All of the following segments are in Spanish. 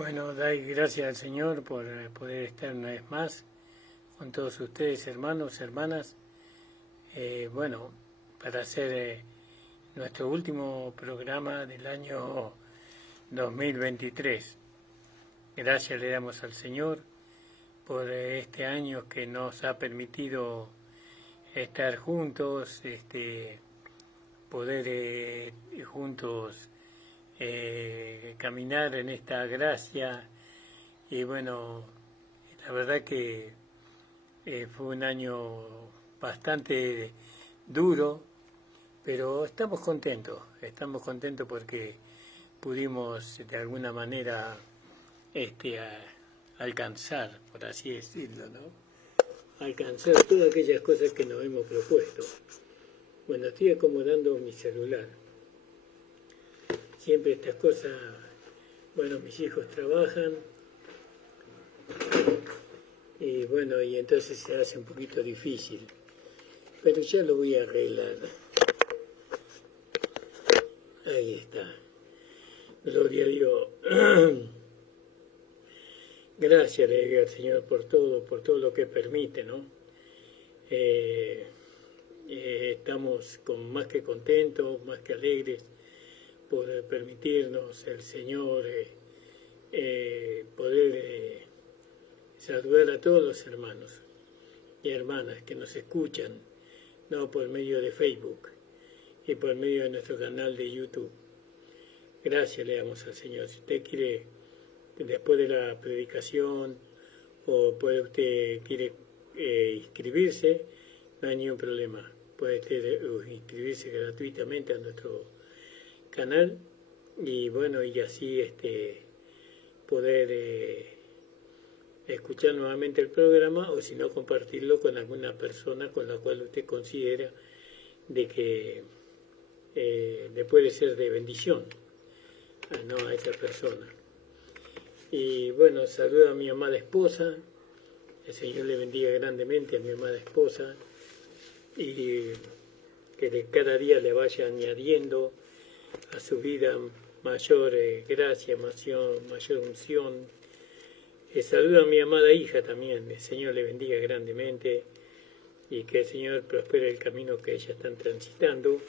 Bueno, doy gracias al Señor por poder estar una vez más con todos ustedes, hermanos, hermanas. Bueno, para hacer nuestro último programa del año 2023. Gracias le damos al Señor por este año que nos ha permitido estar juntos, poder juntos caminar en esta gracia. Y bueno, la verdad que fue un año bastante duro, pero estamos contentos porque pudimos de alguna manera alcanzar, por así decirlo, ¿no? Alcanzar todas aquellas cosas que nos hemos propuesto. Bueno, estoy acomodando mi celular. Siempre estas cosas, bueno, mis hijos trabajan y bueno, y entonces se hace un poquito difícil, pero ya lo voy a arreglar. Ahí está. Gloria a Dios. Gracias le digo al Señor por todo lo que permite, ¿no? Estamos más que contentos, más que alegres por permitirnos el Señor poder saludar a todos los hermanos y hermanas que nos escuchan, no por medio de Facebook y por medio de nuestro canal de YouTube. Gracias le damos al Señor. Si usted quiere, después de la predicación, o quiere inscribirse, no hay ningún problema. Puede inscribirse gratuitamente a nuestro canal y bueno, y así poder escuchar nuevamente el programa, o si no, compartirlo con alguna persona con la cual usted considera de que le puede ser de bendición a esa persona. Y bueno, saludo a mi amada esposa, el Señor le bendiga grandemente a mi amada esposa y que cada día le vaya añadiendo a su vida mayor gracia, mayor unción. Saludo a mi amada hija también, el Señor le bendiga grandemente y que el Señor prospere el camino que ellas están transitando.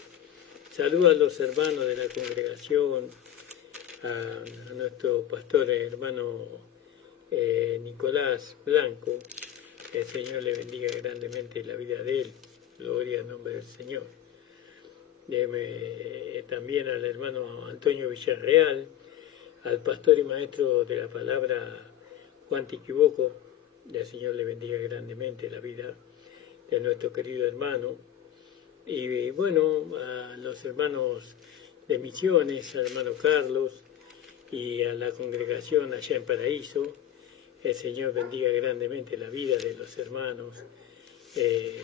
Saludo a los hermanos de la congregación, a nuestro pastor hermano Nicolás Blanco, que el Señor le bendiga grandemente la vida de él, gloria al nombre del Señor. También al hermano Antonio Villarreal, al pastor y maestro de la palabra Juan Tiquivoco, el Señor le bendiga grandemente la vida de nuestro querido hermano. Y bueno, a los hermanos de Misiones, al hermano Carlos y a la congregación allá en Paraíso, el Señor bendiga grandemente la vida de los hermanos.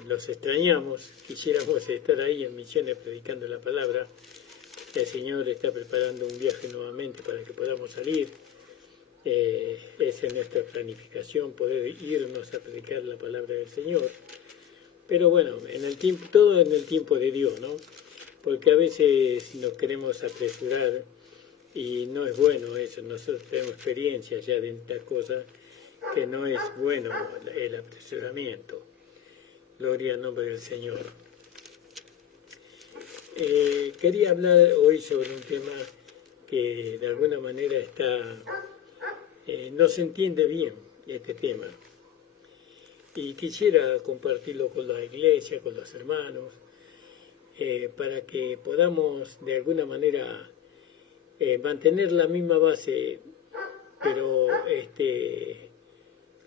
Los extrañamos, quisiéramos estar ahí en Misiones predicando la palabra. El Señor está preparando un viaje nuevamente para que podamos salir. Es en nuestra planificación poder irnos a predicar la palabra del Señor. Pero bueno, todo en el tiempo de Dios, ¿no? Porque a veces nos queremos apresurar y no es bueno eso. Nosotros tenemos experiencia ya de estas cosas, que no es bueno el apresuramiento. Gloria al nombre del Señor. Quería hablar hoy sobre un tema que de alguna manera no se entiende bien, este tema. Y quisiera compartirlo con la iglesia, con los hermanos, para que podamos de alguna manera mantener la misma base, pero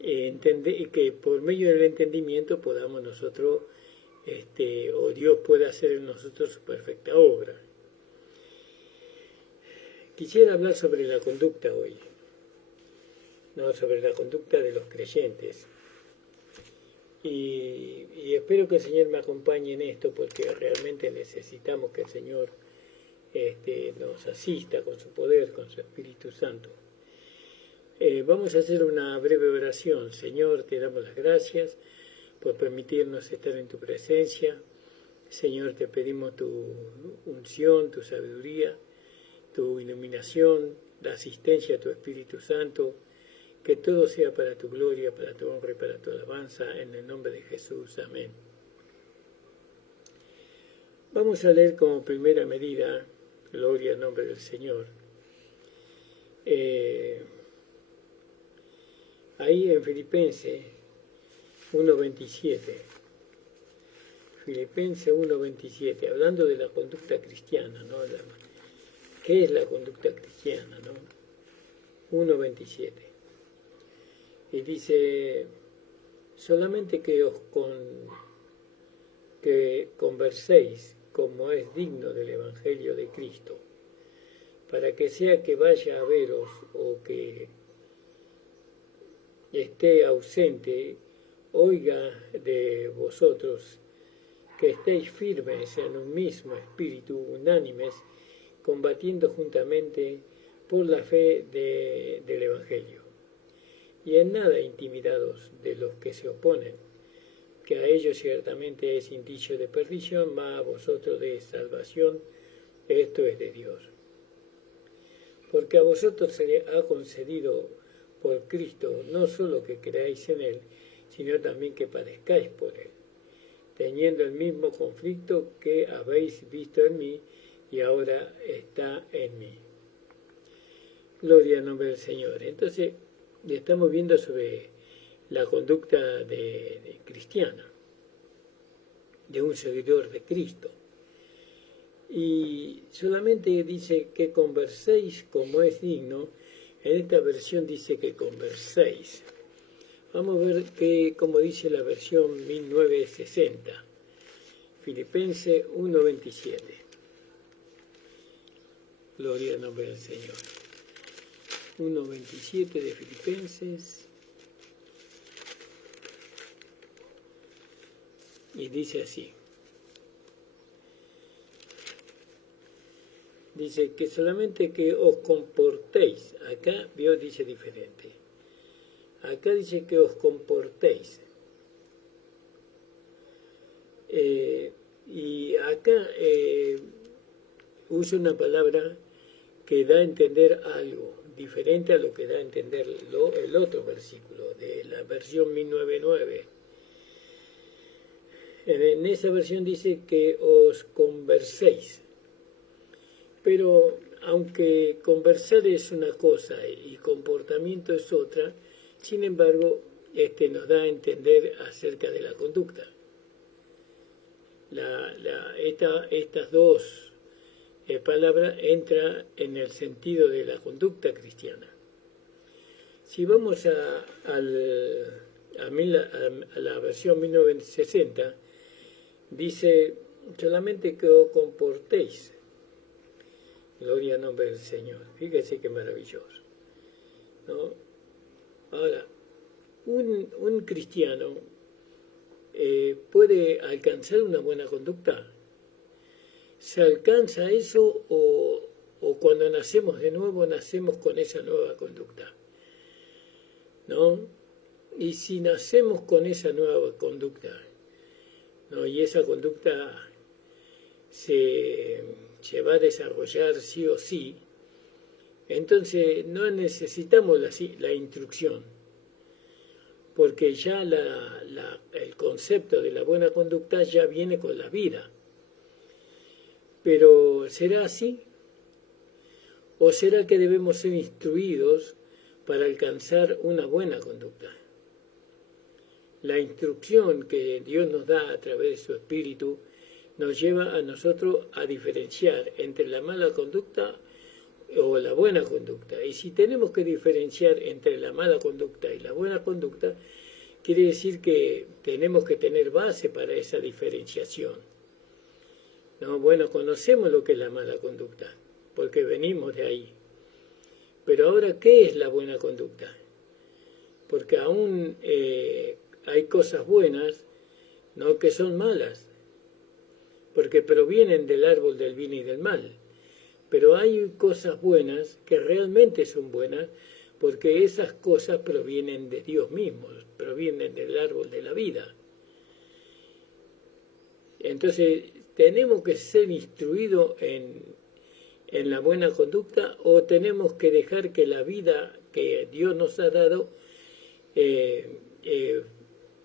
entender que por medio del entendimiento podamos nosotros, o Dios pueda hacer en nosotros su perfecta obra. Quisiera hablar sobre la conducta hoy, no sobre la conducta de los creyentes. Y espero que el Señor me acompañe en esto, porque realmente necesitamos que el Señor nos asista con su poder, con su Espíritu Santo. Vamos a hacer una breve oración. Señor, te damos las gracias por permitirnos estar en tu presencia. Señor, te pedimos tu unción, tu sabiduría, tu iluminación, la asistencia a tu Espíritu Santo, que todo sea para tu gloria, para tu honra y para tu alabanza, en el nombre de Jesús. Amén. Vamos a leer como primera medida, gloria al nombre del Señor. Ahí en Filipenses 1:27. Filipenses 1:27, hablando de la conducta cristiana, ¿no? ¿Qué es la conducta cristiana, no? 1:27. Y dice, solamente que converséis como es digno del Evangelio de Cristo, para que sea que vaya a veros o que esté ausente, oiga de vosotros que estéis firmes en un mismo espíritu, unánimes, combatiendo juntamente por la fe del Evangelio, y en nada intimidados de los que se oponen, que a ellos ciertamente es indicio de perdición, mas a vosotros de salvación. Esto es de Dios. Porque a vosotros se le ha concedido por Cristo no solo que creáis en Él, sino también que padezcáis por Él, teniendo el mismo conflicto que habéis visto en mí y ahora está en mí. Gloria al nombre del Señor. Entonces, estamos viendo sobre la conducta de cristiana, de un seguidor de Cristo. Y solamente dice que converséis como es digno. En esta versión dice que converséis. Vamos a ver cómo dice la versión 1960. Filipenses 1:27. Gloria al nombre del Señor. 1:27 de Filipenses. Y dice así. Dice que solamente que os comportéis. Acá Dios dice diferente. Acá dice que os comportéis. Y acá usa una palabra que da a entender algo diferente a lo que da a entender el otro versículo de la versión 1909. En esa versión dice que os converséis. Pero aunque conversar es una cosa y comportamiento es otra, sin embargo, nos da a entender acerca de la conducta. Estas dos palabras entran en el sentido de la conducta cristiana. Si vamos a la versión 1960, dice solamente que os comportéis. Gloria al nombre del Señor. Fíjese qué maravilloso, ¿no? Ahora, un cristiano puede alcanzar una buena conducta. ¿Se alcanza eso o cuando nacemos de nuevo nacemos con esa nueva conducta? ¿No? Y si nacemos con esa nueva conducta, ¿no? Y esa conducta se va a desarrollar sí o sí, entonces no necesitamos la instrucción, porque ya el concepto de la buena conducta ya viene con la vida. Pero ¿será así? ¿O será que debemos ser instruidos para alcanzar una buena conducta? La instrucción que Dios nos da a través de su Espíritu nos lleva a nosotros a diferenciar entre la mala conducta o la buena conducta. Y si tenemos que diferenciar entre la mala conducta y la buena conducta, quiere decir que tenemos que tener base para esa diferenciación. No, bueno, conocemos lo que es la mala conducta, porque venimos de ahí. Pero ahora, ¿qué es la buena conducta? Porque aún hay cosas buenas, no que son malas, porque provienen del árbol del bien y del mal. Pero hay cosas buenas que realmente son buenas, porque esas cosas provienen de Dios mismo, provienen del árbol de la vida. Entonces, tenemos que ser instruidos en en la buena conducta, o tenemos que dejar que la vida que Dios nos ha dado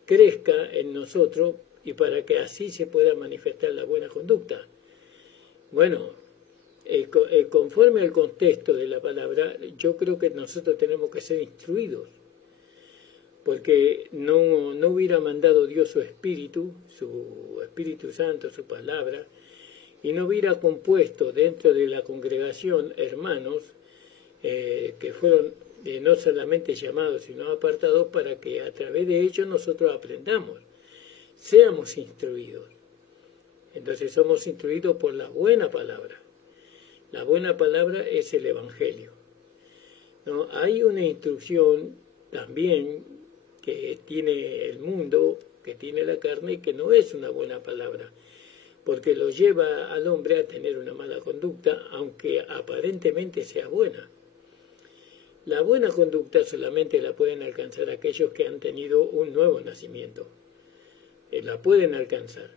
crezca en nosotros y para que así se pueda manifestar la buena conducta? Bueno, conforme al contexto de la palabra, yo creo que nosotros tenemos que ser instruidos, porque no hubiera mandado Dios su Espíritu Santo, su palabra, y no hubiera compuesto dentro de la congregación hermanos que fueron no solamente llamados, sino apartados para que a través de ellos nosotros aprendamos, seamos instruidos. Entonces somos instruidos por la buena palabra. La buena palabra es el Evangelio, ¿no? Hay una instrucción también que tiene el mundo, que tiene la carne, y que no es una buena palabra, porque lo lleva al hombre a tener una mala conducta, aunque aparentemente sea buena. La buena conducta solamente la pueden alcanzar aquellos que han tenido un nuevo nacimiento. La pueden alcanzar,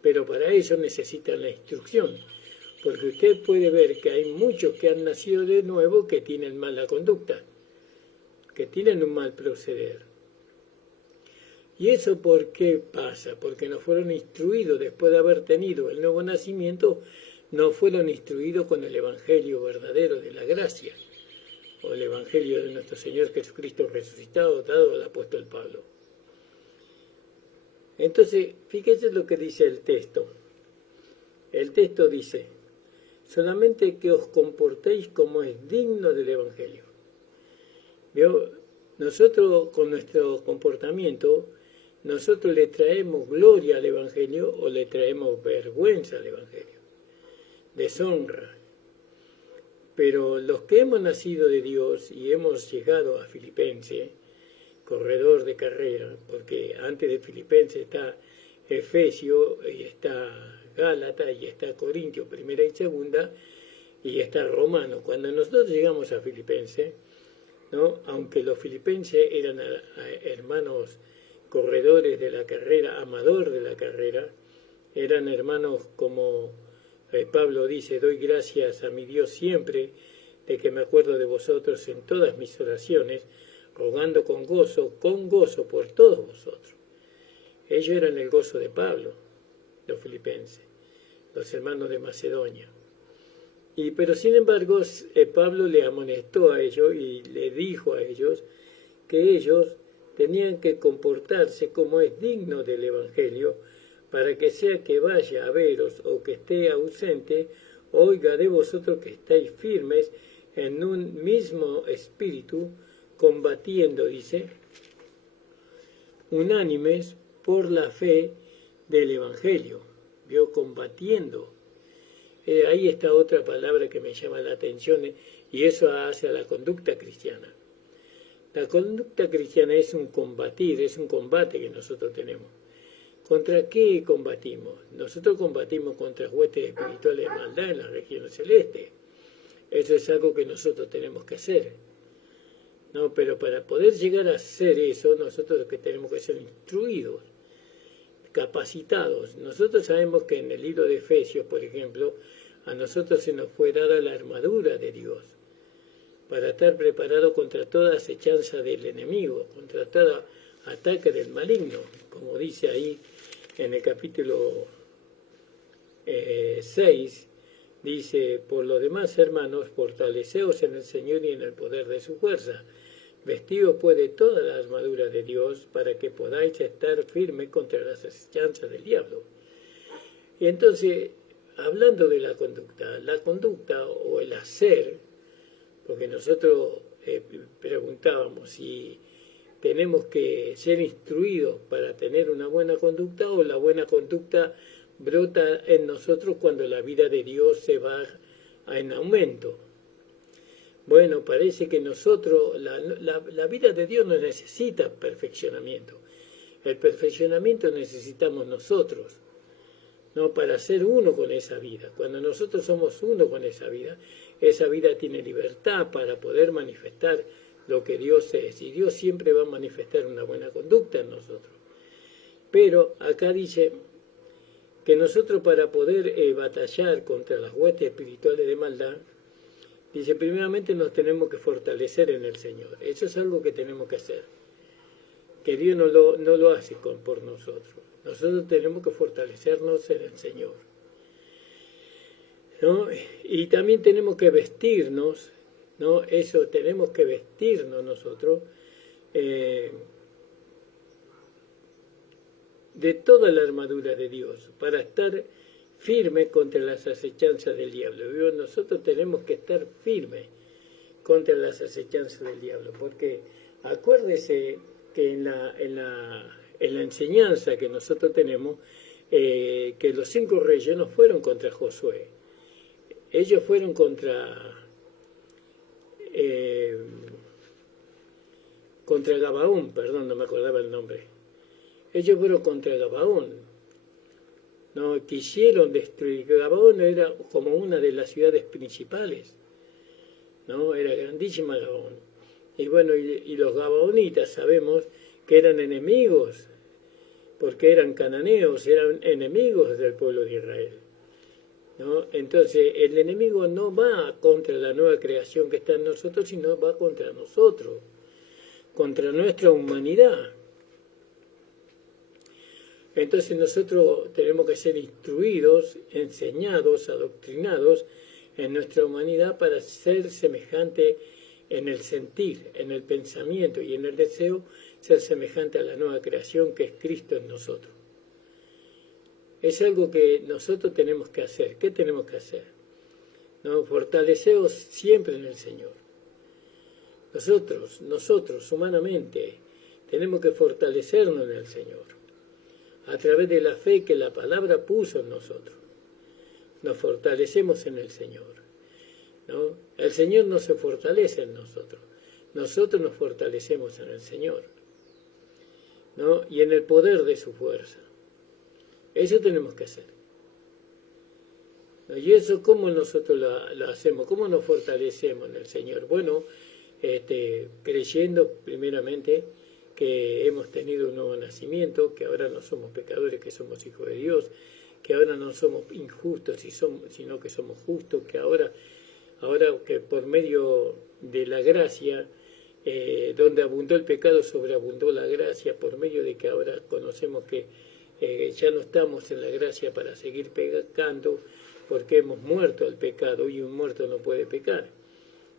pero para eso necesitan la instrucción, porque usted puede ver que hay muchos que han nacido de nuevo que tienen mala conducta, que tienen un mal proceder. ¿Y eso por qué pasa? Porque no fueron instruidos después de haber tenido el nuevo nacimiento, no fueron instruidos con el Evangelio verdadero de la gracia, o el Evangelio de nuestro Señor Jesucristo resucitado, dado al apóstol Pablo. Entonces, fíjese lo que dice el texto. El texto dice: solamente que os comportéis como es digno del Evangelio. ¿Vio? Nosotros con nuestro comportamiento, nosotros le traemos gloria al Evangelio o le traemos vergüenza al Evangelio, deshonra. Pero los que hemos nacido de Dios y hemos llegado a Filipenses, corredor de carrera, porque antes de Filipenses está Efesio, y está Gálatas, y está Corintios, primera y segunda, y está Romano. Cuando nosotros llegamos a Filipenses, ¿no? Aunque los filipenses eran hermanos corredores de la carrera, amador de la carrera, eran hermanos como Pablo dice: doy gracias a mi Dios siempre de que me acuerdo de vosotros en todas mis oraciones, rogando con gozo por todos vosotros. Ellos eran el gozo de Pablo, los filipenses, los hermanos de Macedonia. Pero sin embargo, Pablo le amonestó a ellos y le dijo a ellos que ellos tenían que comportarse como es digno del Evangelio, para que sea que vaya a veros o que esté ausente, oiga de vosotros que estáis firmes en un mismo espíritu, combatiendo, dice, unánimes por la fe del Evangelio. ¿Vio? Combatiendo. Ahí está otra palabra que me llama la atención, y eso hace a la conducta cristiana. La conducta cristiana es un combatir, es un combate que nosotros tenemos. ¿Contra qué combatimos? Nosotros combatimos contra huestes espirituales de maldad en las regiones celestes. Eso es algo que nosotros tenemos que hacer. No, pero para poder llegar a hacer eso, nosotros que tenemos que ser instruidos, capacitados. Nosotros sabemos que en el libro de Efesios, por ejemplo, a nosotros se nos fue dada la armadura de Dios para estar preparado contra toda acechanza del enemigo, contra todo ataque del maligno, como dice ahí en el capítulo 6, dice: por lo demás, hermanos, fortaleceos en el Señor y en el poder de su fuerza. Vestidos pues de toda la armadura de Dios, para que podáis estar firmes contra las acechanzas del diablo. Y entonces, hablando de la conducta o el hacer, porque nosotros preguntábamos si tenemos que ser instruidos para tener una buena conducta, o la buena conducta brota en nosotros cuando la vida de Dios se va en aumento. Bueno, parece que nosotros, la vida de Dios no necesita perfeccionamiento. El perfeccionamiento necesitamos nosotros, ¿no? Para ser uno con esa vida. Cuando nosotros somos uno con esa vida tiene libertad para poder manifestar lo que Dios es. Y Dios siempre va a manifestar una buena conducta en nosotros. Pero acá dice que nosotros para poder batallar contra las huestes espirituales de maldad, dice, primeramente nos tenemos que fortalecer en el Señor. Eso es algo que tenemos que hacer, que Dios no lo hace por nosotros. Nosotros tenemos que fortalecernos en el Señor, ¿no? Y también tenemos que vestirnos, ¿no? Eso, tenemos que vestirnos nosotros de toda la armadura de Dios para estar firme contra las acechanzas del diablo. Nosotros tenemos que estar firmes contra las acechanzas del diablo, porque acuérdese que en la enseñanza que nosotros tenemos, que los 5 reyes no fueron contra Josué, ellos fueron contra Gabaón, perdón, no me acordaba el nombre. Ellos fueron contra Gabaón, ¿no? Quisieron destruir. Gabaón era como una de las ciudades principales, ¿no? Era grandísima Gabaón. Y bueno, y los gabaonitas sabemos que eran enemigos, porque eran cananeos, eran enemigos del pueblo de Israel, ¿no? Entonces, el enemigo no va contra la nueva creación que está en nosotros, sino va contra nosotros, contra nuestra humanidad. Entonces nosotros tenemos que ser instruidos, enseñados, adoctrinados en nuestra humanidad para ser semejante en el sentir, en el pensamiento y en el deseo, ser semejante a la nueva creación que es Cristo en nosotros. Es algo que nosotros tenemos que hacer. ¿Qué tenemos que hacer? ¿No? Fortaleceos siempre en el Señor. Nosotros humanamente tenemos que fortalecernos en el Señor a través de la fe que la palabra puso en nosotros. Nos fortalecemos en el Señor, ¿no? El Señor no se fortalece en nosotros. Nosotros nos fortalecemos en el Señor, ¿no? Y en el poder de su fuerza. Eso tenemos que hacer, ¿no? Y eso, ¿cómo nosotros lo hacemos? ¿Cómo nos fortalecemos en el Señor? Bueno, creyendo primeramente que hemos tenido un nuevo nacimiento, que ahora no somos pecadores, que somos hijos de Dios, que ahora no somos injustos, sino que somos justos, que ahora que por medio de la gracia, donde abundó el pecado, sobreabundó la gracia, por medio de que ahora conocemos que ya no estamos en la gracia para seguir pecando, porque hemos muerto al pecado y un muerto no puede pecar.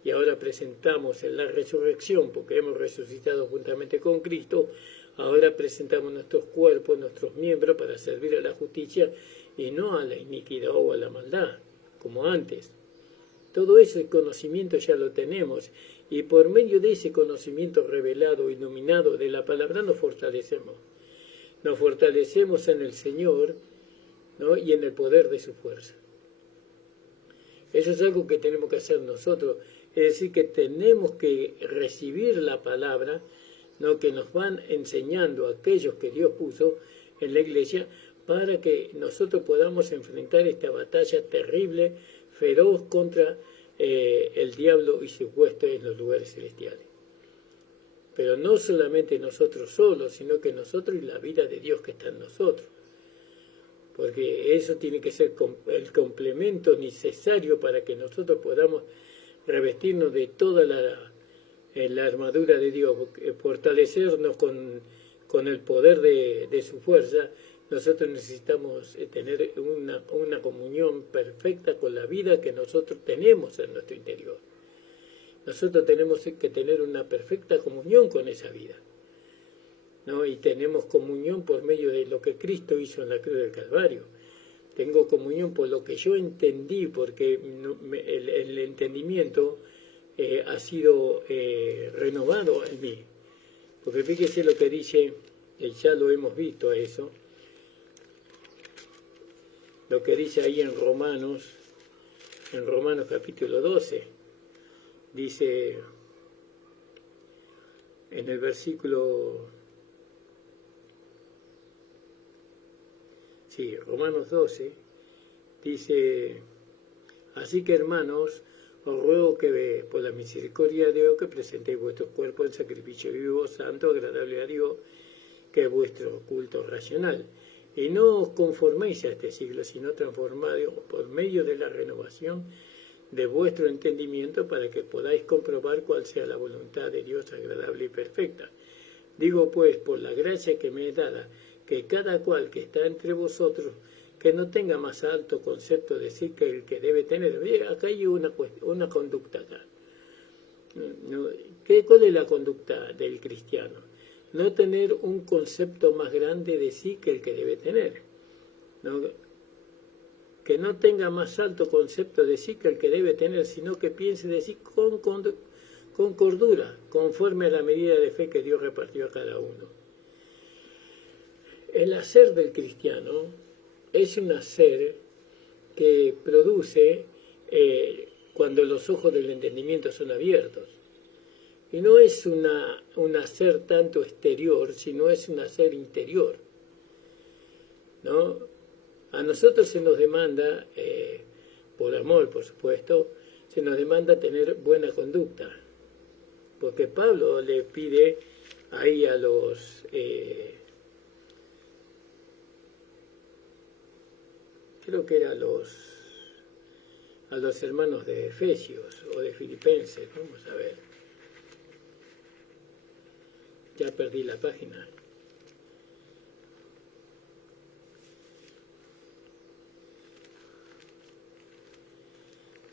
Y ahora presentamos en la resurrección, porque hemos resucitado juntamente con Cristo, ahora presentamos nuestros cuerpos, nuestros miembros para servir a la justicia y no a la iniquidad o a la maldad, como antes. Todo ese conocimiento ya lo tenemos y por medio de ese conocimiento revelado, iluminado de la palabra, nos fortalecemos. Nos fortalecemos en el Señor, ¿no? Y en el poder de su fuerza. Eso es algo que tenemos que hacer nosotros. Es decir, que tenemos que recibir la palabra, ¿no? Que nos van enseñando aquellos que Dios puso en la iglesia para que nosotros podamos enfrentar esta batalla terrible, feroz contra el diablo y sus huestes en los lugares celestiales. Pero no solamente nosotros solos, sino que nosotros y la vida de Dios que está en nosotros. Porque eso tiene que ser el complemento necesario para que nosotros podamos revestirnos de toda la armadura de Dios, fortalecernos con el poder de su fuerza. Nosotros necesitamos tener una comunión perfecta con la vida que nosotros tenemos en nuestro interior. Nosotros tenemos que tener una perfecta comunión con esa vida, ¿no? Y tenemos comunión por medio de lo que Cristo hizo en la cruz del Calvario. Tengo comunión por lo que yo entendí, porque el entendimiento ha sido renovado en mí. Porque fíjese lo que dice, ya lo hemos visto a eso, lo que dice ahí en Romanos capítulo 12, dice en el versículo, Romanos 12, dice, así que hermanos, os ruego que por la misericordia de Dios que presentéis vuestros cuerpos en sacrificio vivo, santo, agradable a Dios, que es vuestro culto racional. Y no os conforméis a este siglo, sino transformados por medio de la renovación de vuestro entendimiento, para que podáis comprobar cuál sea la voluntad de Dios agradable y perfecta. Digo pues, por la gracia que me es dada, que cada cual que está entre vosotros, que no tenga más alto concepto de sí que el que debe tener. Acá hay una conducta acá. ¿Cuál es la conducta del cristiano? No tener un concepto más grande de sí que el que debe tener. Que no tenga más alto concepto de sí que el que debe tener, sino que piense de sí con cordura, conforme a la medida de fe que Dios repartió a cada uno. El hacer del cristiano es un hacer que produce cuando los ojos del entendimiento son abiertos. Y no es un hacer tanto exterior, sino es un hacer interior, ¿no? A nosotros se nos demanda, por amor, por supuesto, se nos demanda tener buena conducta. Porque Pablo le pide ahí a los... creo que era a los hermanos de Efesios o de Filipenses, vamos a ver. Ya perdí la página.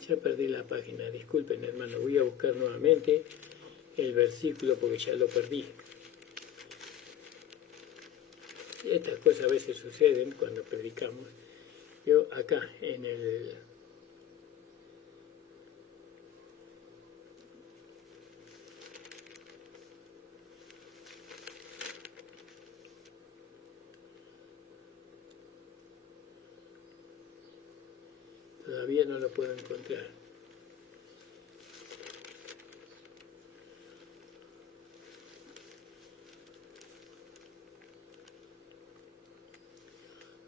Ya perdí la página, disculpen hermano, voy a buscar nuevamente el versículo porque ya lo perdí. Estas cosas a veces suceden cuando predicamos. Yo acá en el... Todavía no lo puedo encontrar.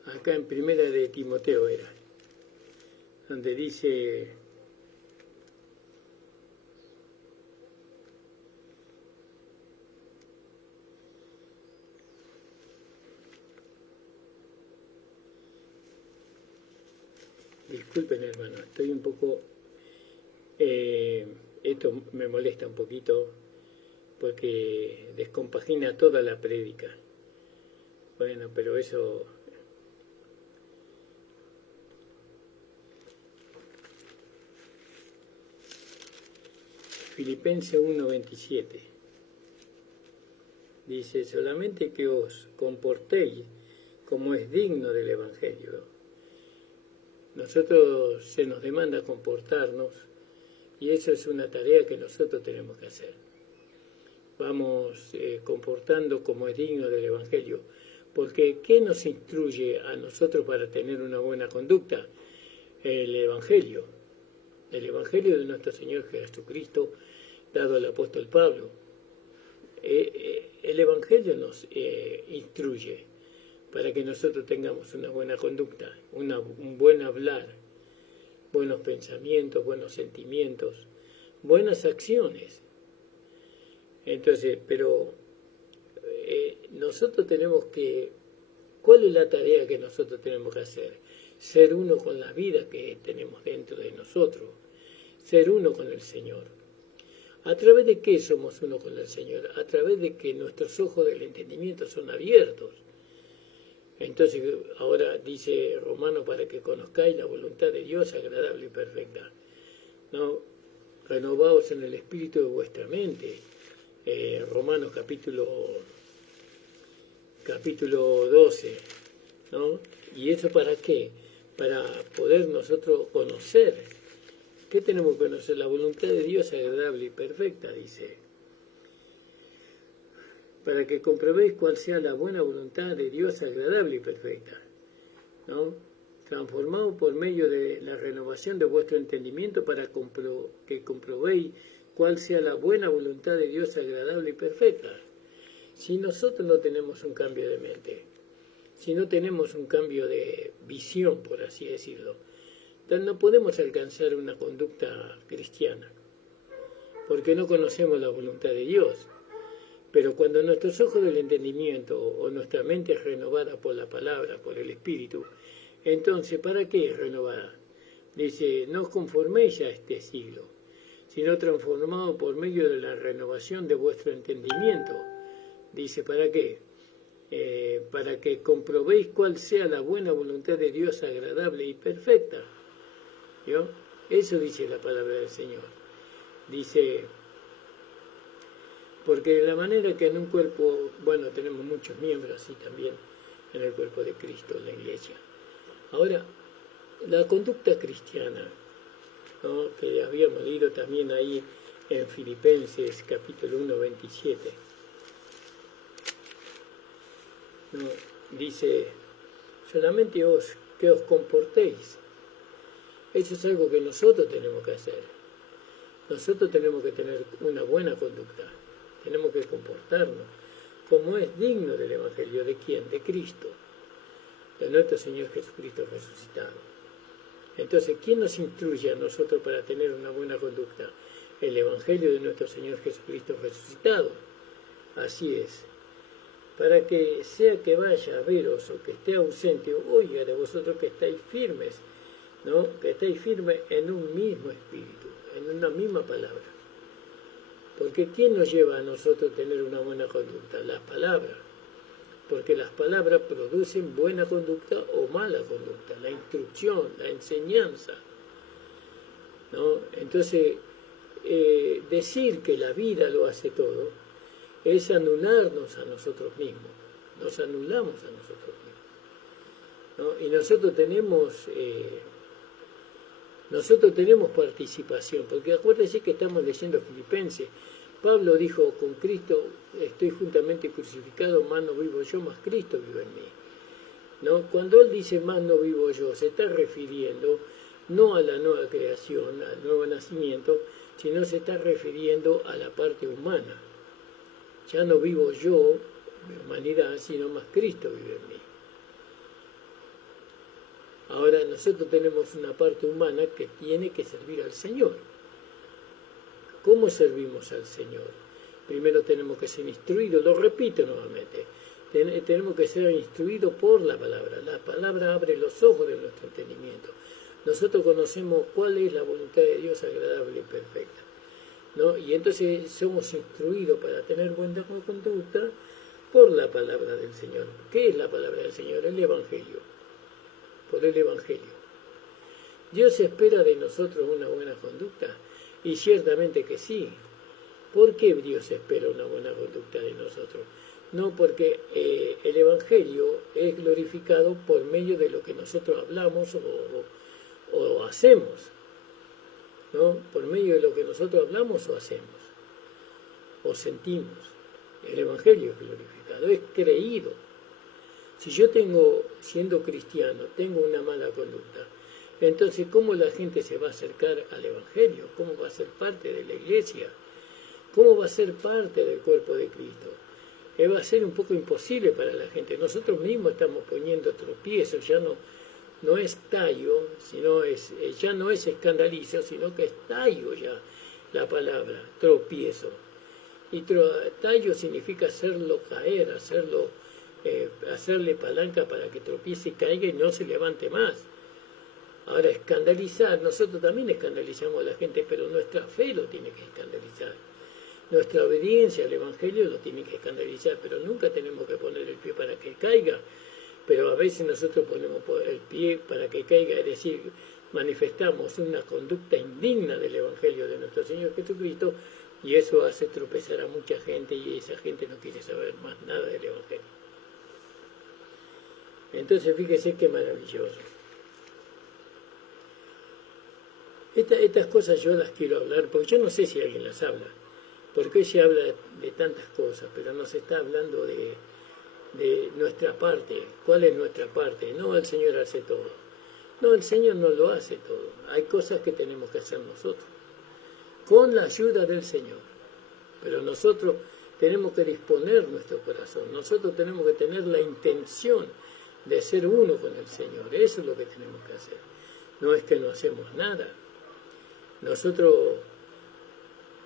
Acá en Primera de Timoteo era, donde dice... Disculpen hermano, estoy un poco... esto me molesta un poquito porque descompagina toda la prédica. Bueno, pero eso... Filipenses 1:27 dice, solamente que os comportéis como es digno del Evangelio. Nosotros se nos demanda comportarnos y eso es una tarea que nosotros tenemos que hacer. Vamos comportando como es digno del Evangelio, porque ¿qué nos instruye a nosotros para tener una buena conducta? El Evangelio de nuestro Señor Jesucristo, dado al apóstol Pablo. El Evangelio nos instruye para que nosotros tengamos una buena conducta, un buen hablar, buenos pensamientos, buenos sentimientos, buenas acciones. Entonces, pero nosotros tenemos que... ¿Cuál es la tarea que nosotros tenemos que hacer? Ser uno con la vida que tenemos dentro de nosotros, ser uno con el Señor. ¿A través de qué somos uno con el Señor? A través de que nuestros ojos del entendimiento son abiertos. Entonces, ahora dice Romano, para que conozcáis la voluntad de Dios agradable y perfecta. ¿No? Renovaos en el espíritu de vuestra mente. Romanos capítulo 12, ¿no? ¿Y eso para qué? Para poder nosotros conocer. ¿Qué tenemos que conocer? La voluntad de Dios agradable y perfecta, dice. Para que comprobéis cuál sea la buena voluntad de Dios agradable y perfecta, ¿no? Transformado por medio de la renovación de vuestro entendimiento para que comprobéis cuál sea la buena voluntad de Dios agradable y perfecta. Si nosotros no tenemos un cambio de mente, si no tenemos un cambio de visión, por así decirlo, entonces no podemos alcanzar una conducta cristiana, porque no conocemos la voluntad de Dios. Pero cuando nuestros ojos del entendimiento o nuestra mente es renovada por la palabra, por el Espíritu, entonces, ¿para qué es renovada? Dice, no os conforméis a este siglo, sino transformado por medio de la renovación de vuestro entendimiento. Dice, ¿para qué? Para que comprobéis cuál sea la buena voluntad de Dios agradable y perfecta. ¿Vio? Eso dice la palabra del Señor. Dice, porque de la manera que en un cuerpo, bueno, tenemos muchos miembros así también en el cuerpo de Cristo, en la iglesia. Ahora, la conducta cristiana, ¿no?, que habíamos leído también ahí en Filipenses capítulo 1, 27, ¿no?, dice, solamente que os comportéis. Eso es algo que nosotros tenemos que hacer. Nosotros tenemos que tener una buena conducta. Tenemos que comportarnos como es digno del Evangelio. ¿De quién? De Cristo, de nuestro Señor Jesucristo resucitado. Entonces, ¿quién nos instruye a nosotros para tener una buena conducta? El Evangelio de nuestro Señor Jesucristo resucitado. Así es. Para que sea que vaya a veros o que esté ausente, oiga de vosotros que estáis firmes, ¿no?, que estáis firmes en un mismo espíritu, en una misma palabra. Porque ¿quién nos lleva a nosotros a tener una buena conducta? Las palabras. Porque las palabras producen buena conducta o mala conducta, la instrucción, la enseñanza, ¿no? Entonces, decir que la vida lo hace todo es anularnos a nosotros mismos. Nos anulamos a nosotros mismos, ¿no? Y nosotros tenemos participación, porque acuérdense que estamos leyendo Filipenses. Pablo dijo, con Cristo estoy juntamente crucificado, más no vivo yo, más Cristo vive en mí, ¿no? Cuando él dice más no vivo yo, se está refiriendo no a la nueva creación, al nuevo nacimiento, sino se está refiriendo a la parte humana. Ya no vivo yo, mi humanidad, sino más Cristo vive en mí. Ahora nosotros tenemos una parte humana que tiene que servir al Señor. ¿Cómo servimos al Señor? Primero tenemos que ser instruidos, lo repito nuevamente, tenemos que ser instruidos por la palabra. La palabra abre los ojos de nuestro entendimiento. Nosotros conocemos cuál es la voluntad de Dios agradable y perfecta, ¿no? Y entonces somos instruidos para tener buena conducta por la palabra del Señor. ¿Qué es la palabra del Señor? El Evangelio. Por el Evangelio. ¿Dios espera de nosotros una buena conducta? Y ciertamente que sí. ¿Por qué Dios espera una buena conducta de nosotros? No, porque el Evangelio es glorificado por medio de lo que nosotros hablamos o hacemos, ¿no? Por medio de lo que nosotros hablamos o hacemos, o sentimos. El Evangelio es glorificado, es creído. Si yo siendo cristiano, tengo una mala conducta, entonces, ¿cómo la gente se va a acercar al Evangelio? ¿Cómo va a ser parte de la iglesia? ¿Cómo va a ser parte del cuerpo de Cristo? Va a ser un poco imposible para la gente. Nosotros mismos estamos poniendo tropiezos, ya no es tallo, ya no es escandalizo, sino que es tallo ya la palabra, tropiezo. Y tallo significa hacerlo caer, hacerle palanca para que tropiece y caiga y no se levante más. Ahora, escandalizar, nosotros también escandalizamos a la gente, pero nuestra fe lo tiene que escandalizar. Nuestra obediencia al Evangelio lo tiene que escandalizar, pero nunca tenemos que poner el pie para que caiga. Pero a veces nosotros ponemos el pie para que caiga, es decir, manifestamos una conducta indigna del Evangelio de nuestro Señor Jesucristo, y eso hace tropezar a mucha gente, y esa gente no quiere saber más nada del Evangelio. Entonces, fíjese qué maravilloso. Estas cosas yo las quiero hablar, porque yo no sé si alguien las habla, porque hoy se habla de tantas cosas, pero no se está hablando de nuestra parte. ¿Cuál es nuestra parte? No, el Señor hace todo. No, el Señor no lo hace todo. Hay cosas que tenemos que hacer nosotros, con la ayuda del Señor. Pero nosotros tenemos que disponer nuestro corazón, nosotros tenemos que tener la intención de ser uno con el Señor. Eso es lo que tenemos que hacer. No es que no hacemos nada. Nosotros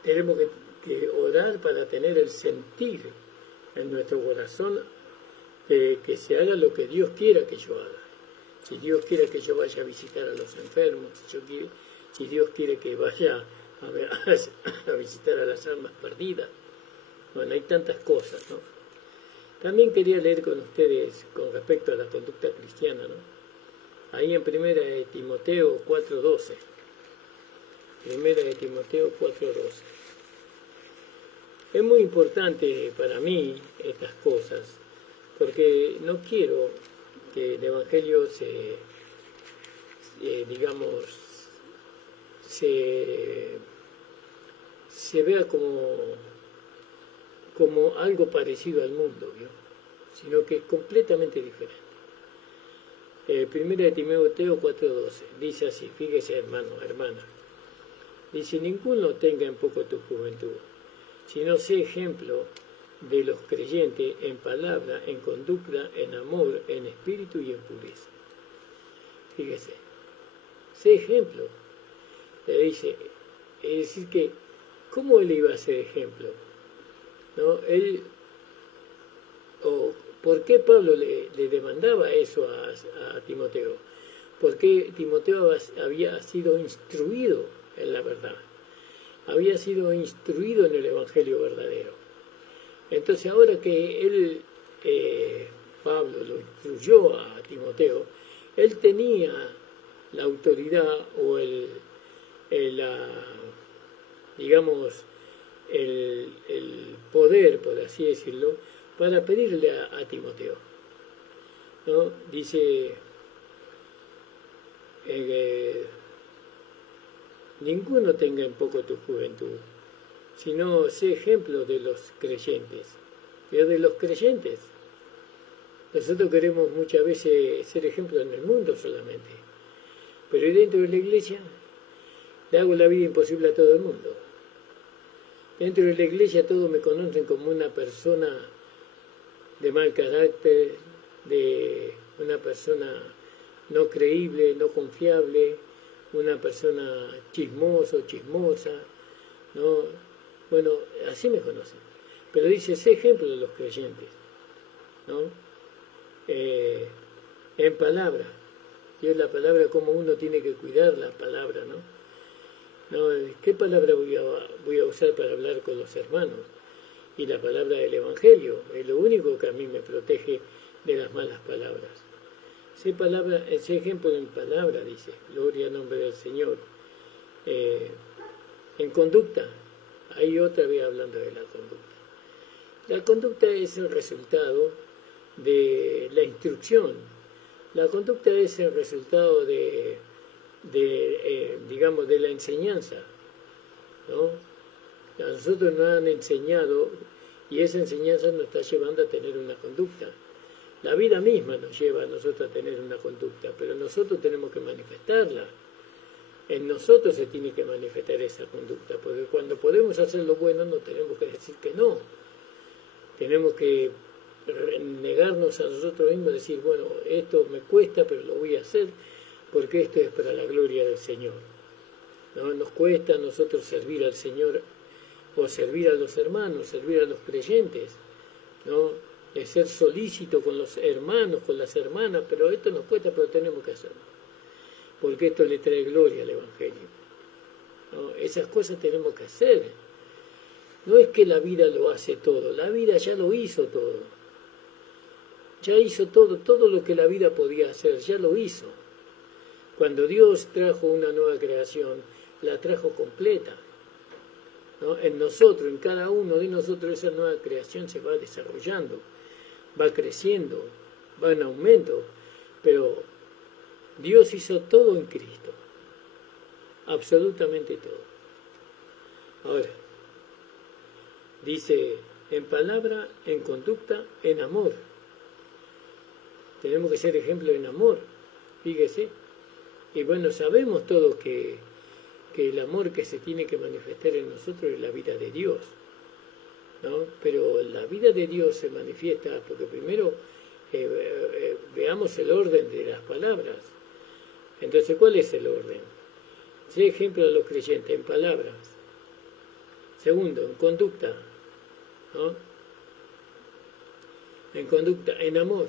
tenemos que que orar para tener el sentir en nuestro corazón que se haga lo que Dios quiera que yo haga. Si Dios quiere que yo vaya a visitar a los enfermos, si Dios quiere que vaya a visitar a las almas perdidas. Bueno, hay tantas cosas, ¿no? También quería leer con ustedes con respecto a la conducta cristiana, ¿no? Ahí en 1 de Timoteo 4:12. 1 de Timoteo 4:12. Es muy importante para mí estas cosas, porque no quiero que el Evangelio se vea como algo parecido al mundo, ¿vio? Sino que es completamente diferente. 1 de Timoteo 4:12 dice así, fíjese hermana, dice: ninguno tenga en poco tu juventud, sino sé ejemplo de los creyentes en palabra, en conducta, en amor, en espíritu y en pureza. Fíjese, sé ejemplo. Le dice, es decir que, ¿cómo él iba a ser ejemplo? ¿No? ¿Por qué Pablo le demandaba eso a Timoteo? Porque Timoteo había sido instruido en la verdad, había sido instruido en el Evangelio verdadero. Entonces ahora que Pablo lo instruyó a Timoteo, él tenía la autoridad o el poder, por así decirlo, para pedirle a Timoteo, ¿no? Dice, ninguno tenga en poco tu juventud, sino sé ejemplo de los creyentes. Pero de los creyentes, nosotros queremos muchas veces ser ejemplo en el mundo solamente, pero dentro de la iglesia le hago la vida imposible a todo el mundo. Dentro de la iglesia todos me conocen como una persona de mal carácter, de una persona no creíble, no confiable, una persona chismosa, ¿no? Bueno, así me conocen. Pero dice, sé ejemplo de los creyentes, ¿no? En palabra. Y es la palabra, como uno tiene que cuidar la palabra, ¿no? ¿Qué palabra voy a usar para hablar con los hermanos? Y la palabra del Evangelio es lo único que a mí me protege de las malas palabras. Sé ejemplo en palabra, dice, gloria al nombre del Señor. En conducta, ahí otra vez hablando de la conducta. La conducta es el resultado de la instrucción. La conducta es el resultado de la enseñanza, ¿no? A nosotros nos han enseñado y esa enseñanza nos está llevando a tener una conducta. La vida misma nos lleva a nosotros a tener una conducta, pero nosotros tenemos que manifestarla. En nosotros se tiene que manifestar esa conducta, porque cuando podemos hacer lo bueno no tenemos que decir que no. Tenemos que negarnos a nosotros mismos, decir, bueno, esto me cuesta, pero lo voy a hacer, porque esto es para la gloria del Señor. ¿No? Nos cuesta a nosotros servir al Señor, o servir a los hermanos, servir a los creyentes, ¿no? De ser solícito con los hermanos, con las hermanas, pero esto nos cuesta, pero tenemos que hacerlo, porque esto le trae gloria al Evangelio, ¿no? Esas cosas tenemos que hacer. No es que la vida lo hace todo, la vida ya lo hizo todo. Ya hizo todo lo que la vida podía hacer, ya lo hizo. Cuando Dios trajo una nueva creación, la trajo completa, ¿no? En nosotros, en cada uno de nosotros, esa nueva creación se va desarrollando, va creciendo, va en aumento, pero Dios hizo todo en Cristo, absolutamente todo. Ahora, dice, en palabra, en conducta, en amor. Tenemos que ser ejemplo en amor, fíjese. Y bueno, sabemos todos que el amor que se tiene que manifestar en nosotros es la vida de Dios, ¿no? Pero la vida de Dios se manifiesta porque primero veamos el orden de las palabras. Entonces, ¿cuál es el orden? Sé ejemplo de los creyentes en palabras. Segundo, en conducta, ¿no? En conducta, en amor,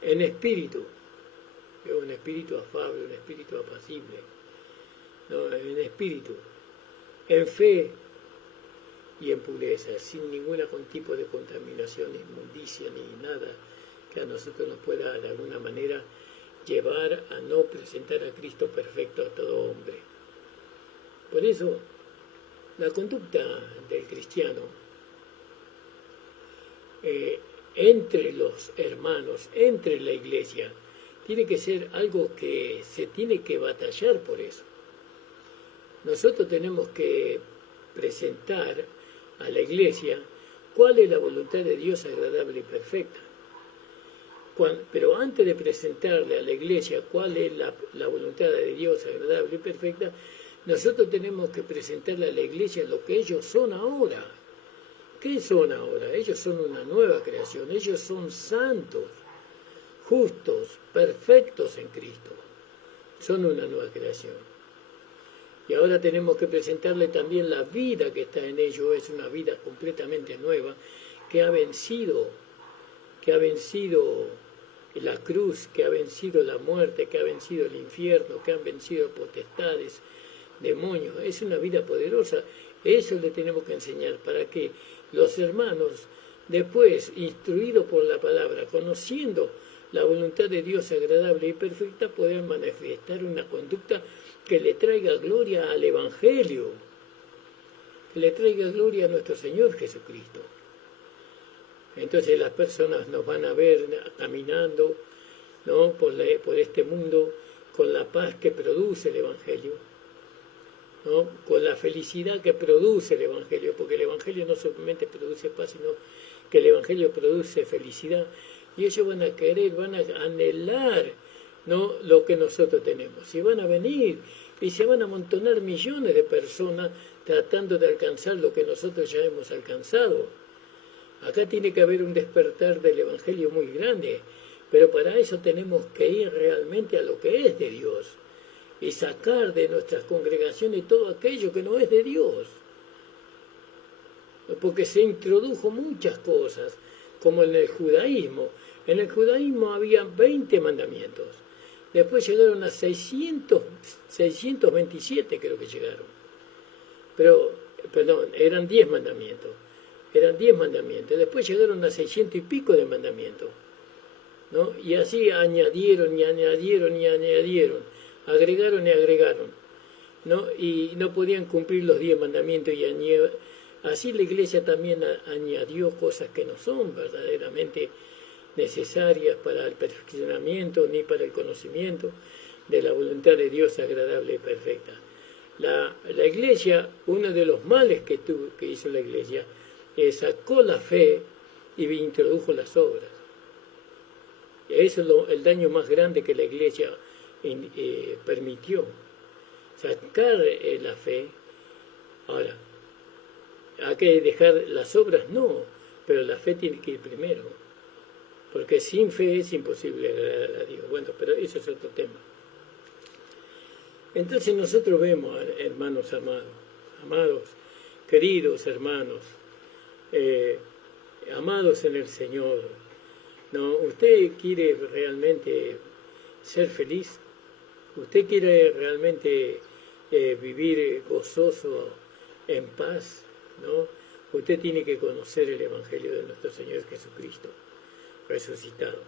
en espíritu, un espíritu afable, un espíritu apacible, ¿no? En espíritu, en fe y en pureza, sin ningún tipo de contaminación, inmundicia ni nada que a nosotros nos pueda de alguna manera llevar a no presentar a Cristo perfecto a todo hombre. Por eso, la conducta del cristiano entre los hermanos, entre la iglesia, tiene que ser algo que se tiene que batallar por eso. Nosotros tenemos que presentar a la iglesia cuál es la voluntad de Dios agradable y perfecta. Pero antes de presentarle a la iglesia cuál es la voluntad de Dios agradable y perfecta, nosotros tenemos que presentarle a la iglesia lo que ellos son ahora. ¿Qué son ahora? Ellos son una nueva creación, ellos son santos, justos, perfectos en Cristo. Son una nueva creación. Y ahora tenemos que presentarle también la vida que está en ellos, es una vida completamente nueva, que ha vencido la cruz, que ha vencido la muerte, que ha vencido el infierno, que han vencido potestades, demonios. Es una vida poderosa. Eso le tenemos que enseñar para que los hermanos, después, instruidos por la palabra, conociendo la voluntad de Dios agradable y perfecta, puedan manifestar una conducta que le traiga gloria al Evangelio, que le traiga gloria a nuestro Señor Jesucristo. Entonces las personas nos van a ver caminando, ¿no?, por este mundo con la paz que produce el Evangelio, ¿no?, con la felicidad que produce el Evangelio, porque el Evangelio no solamente produce paz, sino que el Evangelio produce felicidad, y ellos van a querer, van a anhelar, ¿no?, lo que nosotros tenemos, y van a venir, y se van a amontonar millones de personas tratando de alcanzar lo que nosotros ya hemos alcanzado. Acá tiene que haber un despertar del Evangelio muy grande, pero para eso tenemos que ir realmente a lo que es de Dios y sacar de nuestras congregaciones todo aquello que no es de Dios. Porque se introdujo muchas cosas, como en el judaísmo. En el judaísmo había 20 mandamientos. Después llegaron a 627, creo que llegaron. Perdón, eran 10 mandamientos. Eran 10 mandamientos. Después llegaron a 600 y pico de mandamientos, ¿no? Y así añadieron y añadieron y añadieron. Agregaron y agregaron, ¿no? Y no podían cumplir los 10 mandamientos y así la iglesia también añadió cosas que no son verdaderamente necesarias para el perfeccionamiento ni para el conocimiento de la voluntad de Dios agradable y perfecta. La iglesia, uno de los males que hizo la iglesia, sacó la fe y introdujo las obras. Eso es el daño más grande que la iglesia permitió, sacar la fe. Ahora, hay que dejar las obras, no, pero la fe tiene que ir primero, porque sin fe es imposible agradar a Dios. Bueno, pero eso es otro tema. Entonces nosotros vemos, hermanos amados, queridos hermanos, amados en el Señor, ¿no? ¿Usted quiere realmente ser feliz? ¿Usted quiere realmente vivir gozoso, en paz, ¿no? Usted tiene que conocer el Evangelio de nuestro Señor Jesucristo resucitado.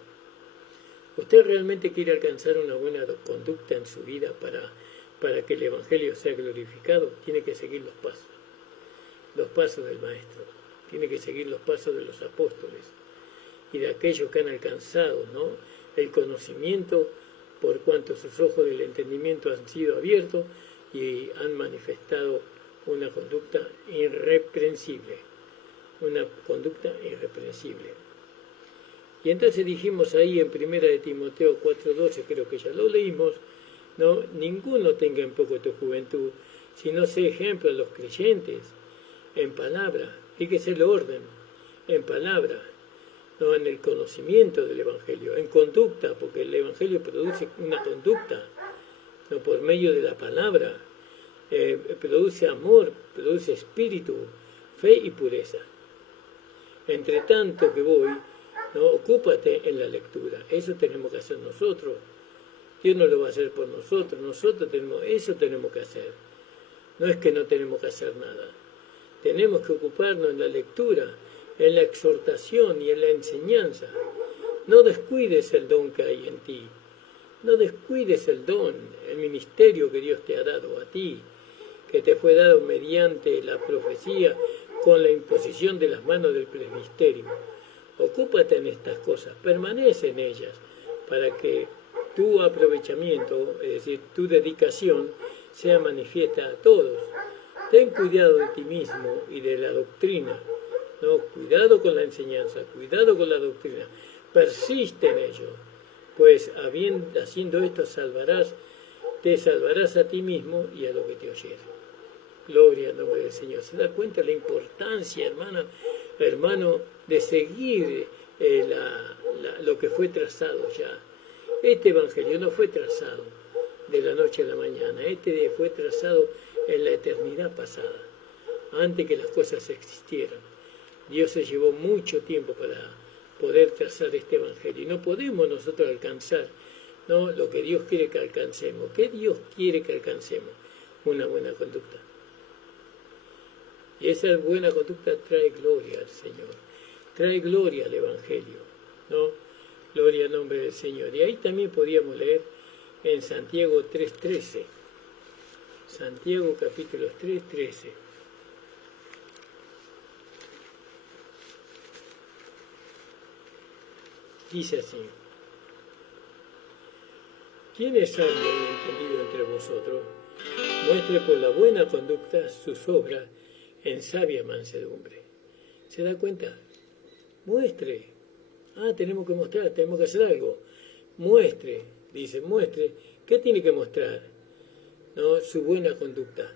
¿Usted realmente quiere alcanzar una buena conducta en su vida para que el Evangelio sea glorificado? Tiene que seguir los pasos del Maestro, tiene que seguir los pasos de los apóstoles y de aquellos que han alcanzado, ¿no?, el conocimiento, por cuanto sus ojos del entendimiento han sido abiertos y han manifestado una conducta irreprensible, Y entonces dijimos ahí en 1 de Timoteo 4:12, creo que ya lo leímos, ¿no?, ninguno tenga en poco tu juventud, sino sé ejemplo a los creyentes, en palabra, fíjese el orden, en palabra, no en el conocimiento del Evangelio, en conducta, porque el Evangelio produce una conducta, no por medio de la palabra, produce amor, produce espíritu, fe y pureza. Entre tanto que voy, ¿no? Ocúpate en la lectura. Eso tenemos que hacer nosotros. Dios no lo va a hacer por nosotros. Eso tenemos que hacer. No es que no tenemos que hacer nada. Tenemos que ocuparnos en la lectura, en la exhortación y en la enseñanza. No descuides el don que hay en ti. No descuides el don, el ministerio que Dios te ha dado a ti, que te fue dado mediante la profecía con la imposición de las manos del presbiterio. Ocúpate en estas cosas, permanece en ellas, para que tu aprovechamiento, es decir, tu dedicación, sea manifiesta a todos. Ten cuidado de ti mismo y de la doctrina, ¿no? Cuidado con la enseñanza, cuidado con la doctrina, persiste en ello, pues haciendo esto te salvarás a ti mismo y a lo que te oyere. Gloria al nombre del Señor. ¿Se da cuenta la importancia, hermano, de seguir lo que fue trazado ya? Este evangelio no fue trazado de la noche a la mañana, este fue trazado en la eternidad pasada, antes que las cosas existieran. Dios se llevó mucho tiempo para poder trazar este evangelio y no podemos nosotros alcanzar, ¿no?, lo que Dios quiere que alcancemos. ¿Qué Dios quiere que alcancemos? Una buena conducta. Y esa buena conducta trae gloria al Señor, trae gloria al evangelio, ¿no? Gloria al nombre del Señor. Y ahí también podíamos leer en Santiago 3:13. Santiago capítulo 3:13. Dice así: ¿quién es sabio y entendido entre vosotros? Muestre por la buena conducta sus obras en sabia mansedumbre. ¿Se da cuenta? Muestre. Tenemos que mostrar, tenemos que hacer algo. Muestre, dice, muestre. ¿Qué tiene que mostrar? ¿No? Su buena conducta,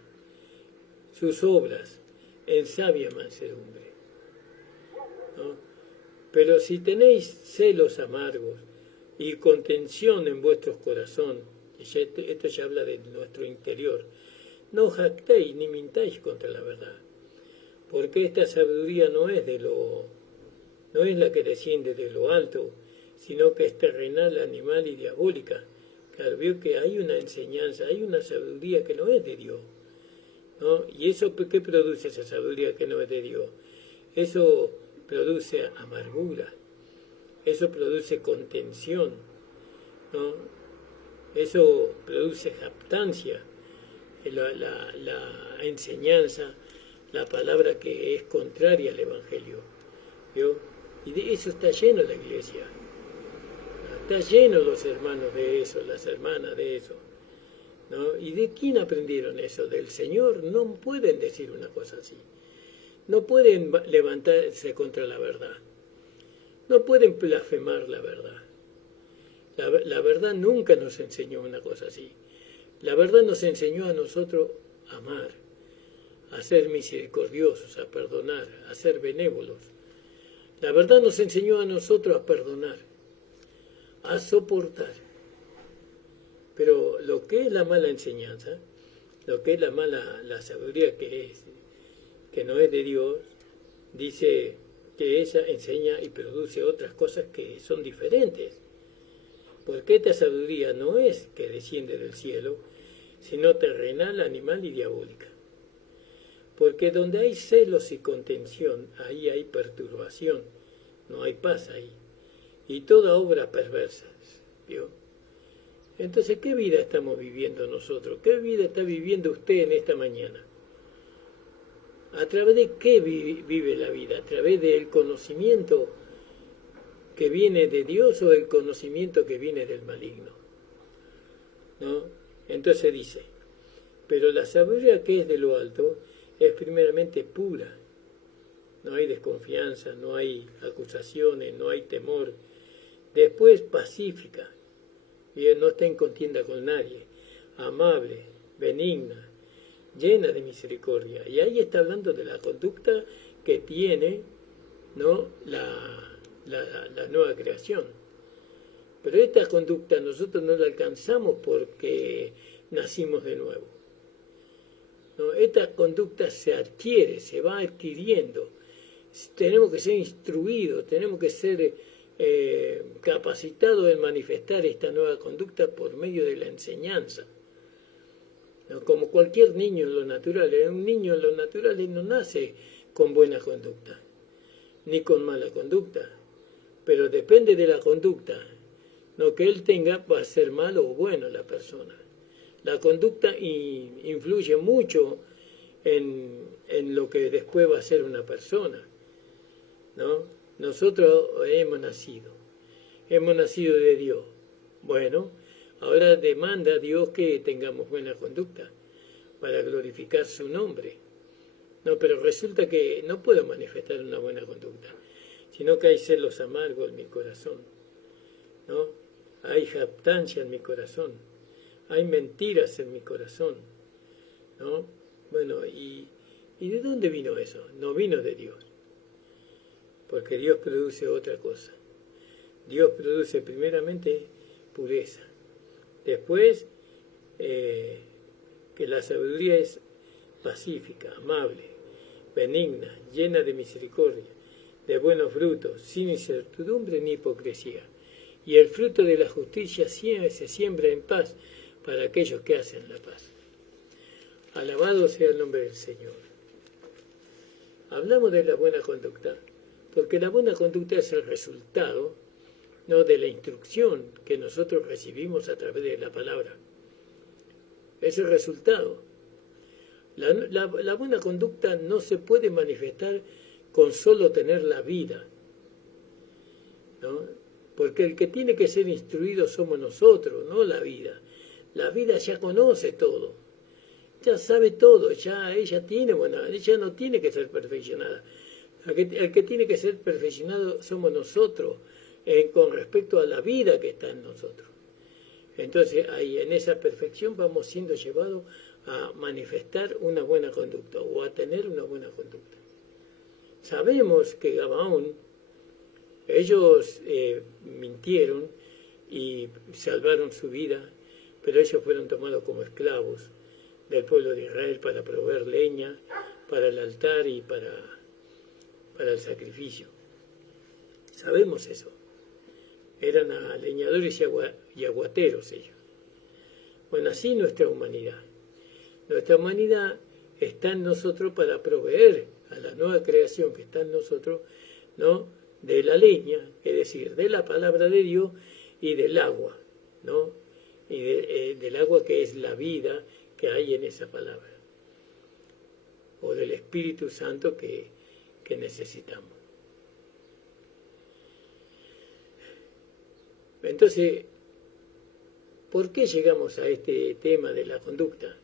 sus obras en sabia mansedumbre, ¿no? Pero si tenéis celos amargos y contención en vuestros corazones, esto ya habla de nuestro interior, no jactéis ni mintáis contra la verdad, porque esta sabiduría no es la que desciende de lo alto, sino que es terrenal, animal y diabólica. Claro, veo que hay una enseñanza, hay una sabiduría que no es de Dios, ¿no? ¿Y eso qué produce, esa sabiduría que no es de Dios? Eso produce amargura, eso produce contención, ¿no? Eso produce jactancia, la enseñanza, la palabra que es contraria al Evangelio, ¿vio? Y de eso está lleno la iglesia. Está lleno los hermanos de eso, las hermanas de eso, ¿no? ¿Y de quién aprendieron eso? Del Señor. No pueden decir una cosa así. No pueden levantarse contra la verdad. No pueden blasfemar la verdad. La verdad nunca nos enseñó una cosa así. La verdad nos enseñó a nosotros a amar, a ser misericordiosos, a perdonar, a ser benévolos. La verdad nos enseñó a nosotros a perdonar, a soportar. Pero lo que es la mala enseñanza, lo que es la sabiduría que no es de Dios, dice que ella enseña y produce otras cosas que son diferentes. Porque esta sabiduría no es que desciende del cielo, sino terrenal, animal y diabólica. Porque donde hay celos y contención, ahí hay perturbación, no hay paz ahí. Y toda obra perversa, ¿vio? Entonces, ¿qué vida estamos viviendo nosotros? ¿Qué vida está viviendo usted en esta mañana? ¿A través de qué vive la vida? ¿A través del conocimiento que viene de Dios o el conocimiento que viene del maligno? ¿No? Entonces dice, pero la sabiduría que es de lo alto es primeramente pura. No hay desconfianza, no hay acusaciones, no hay temor. Después pacífica, y no está en contienda con nadie, amable, benigna, llena de misericordia. Y ahí está hablando de la conducta que tiene, ¿no?, la nueva creación. Pero esta conducta nosotros no la alcanzamos porque nacimos de nuevo. ¿no? Esta conducta se adquiere, se va adquiriendo. Tenemos que ser instruidos, tenemos que ser capacitados en manifestar esta nueva conducta por medio de la enseñanza. ¿No? Como cualquier niño en lo natural, un niño en lo natural no nace con buena conducta, ni con mala conducta, pero depende de la conducta, ¿no? Que él tenga, va a ser malo o bueno la persona. La conducta influye mucho en lo que después va a ser una persona, ¿no? Nosotros hemos nacido de Dios. Bueno, ahora demanda a Dios que tengamos buena conducta para glorificar su nombre. No, pero resulta que no puedo manifestar una buena conducta, sino que hay celos amargos en mi corazón, ¿no? Hay jactancia en mi corazón, hay mentiras en mi corazón, ¿no? Bueno, ¿y de dónde vino eso? No vino de Dios, porque Dios produce otra cosa. Dios produce primeramente pureza, después que la sabiduría es pacífica, amable, benigna, llena de misericordia, de buenos frutos, sin incertidumbre ni hipocresía. Y el fruto de la justicia se siembra en paz para aquellos que hacen la paz. Alabado sea el nombre del Señor. Hablamos de la buena conducta, porque la buena conducta es el resultado, ¿no?, de la instrucción que nosotros recibimos a través de la palabra. Es el resultado. La buena conducta no se puede manifestar con solo tener la vida, ¿no? Porque el que tiene que ser instruido somos nosotros, no la vida. La vida ya conoce todo, ya sabe todo, ya ella no tiene que ser perfeccionada. El que tiene que ser perfeccionado somos nosotros con respecto a la vida que está en nosotros. Entonces ahí en esa perfección vamos siendo llevados a manifestar una buena conducta o a tener una buena conducta. Sabemos que Gabaón, ellos mintieron y salvaron su vida, pero ellos fueron tomados como esclavos del pueblo de Israel para proveer leña para el altar y para el sacrificio. Sabemos eso. Eran leñadores y aguateros ellos. Bueno, así nuestra humanidad. Nuestra humanidad está en nosotros para proveer a la nueva creación que está en nosotros, ¿no?, de la leña, es decir, de la palabra de Dios y del agua, ¿no? Y del agua que es la vida que hay en esa palabra, o del Espíritu Santo que necesitamos. Entonces, ¿por qué llegamos a este tema de la conducta?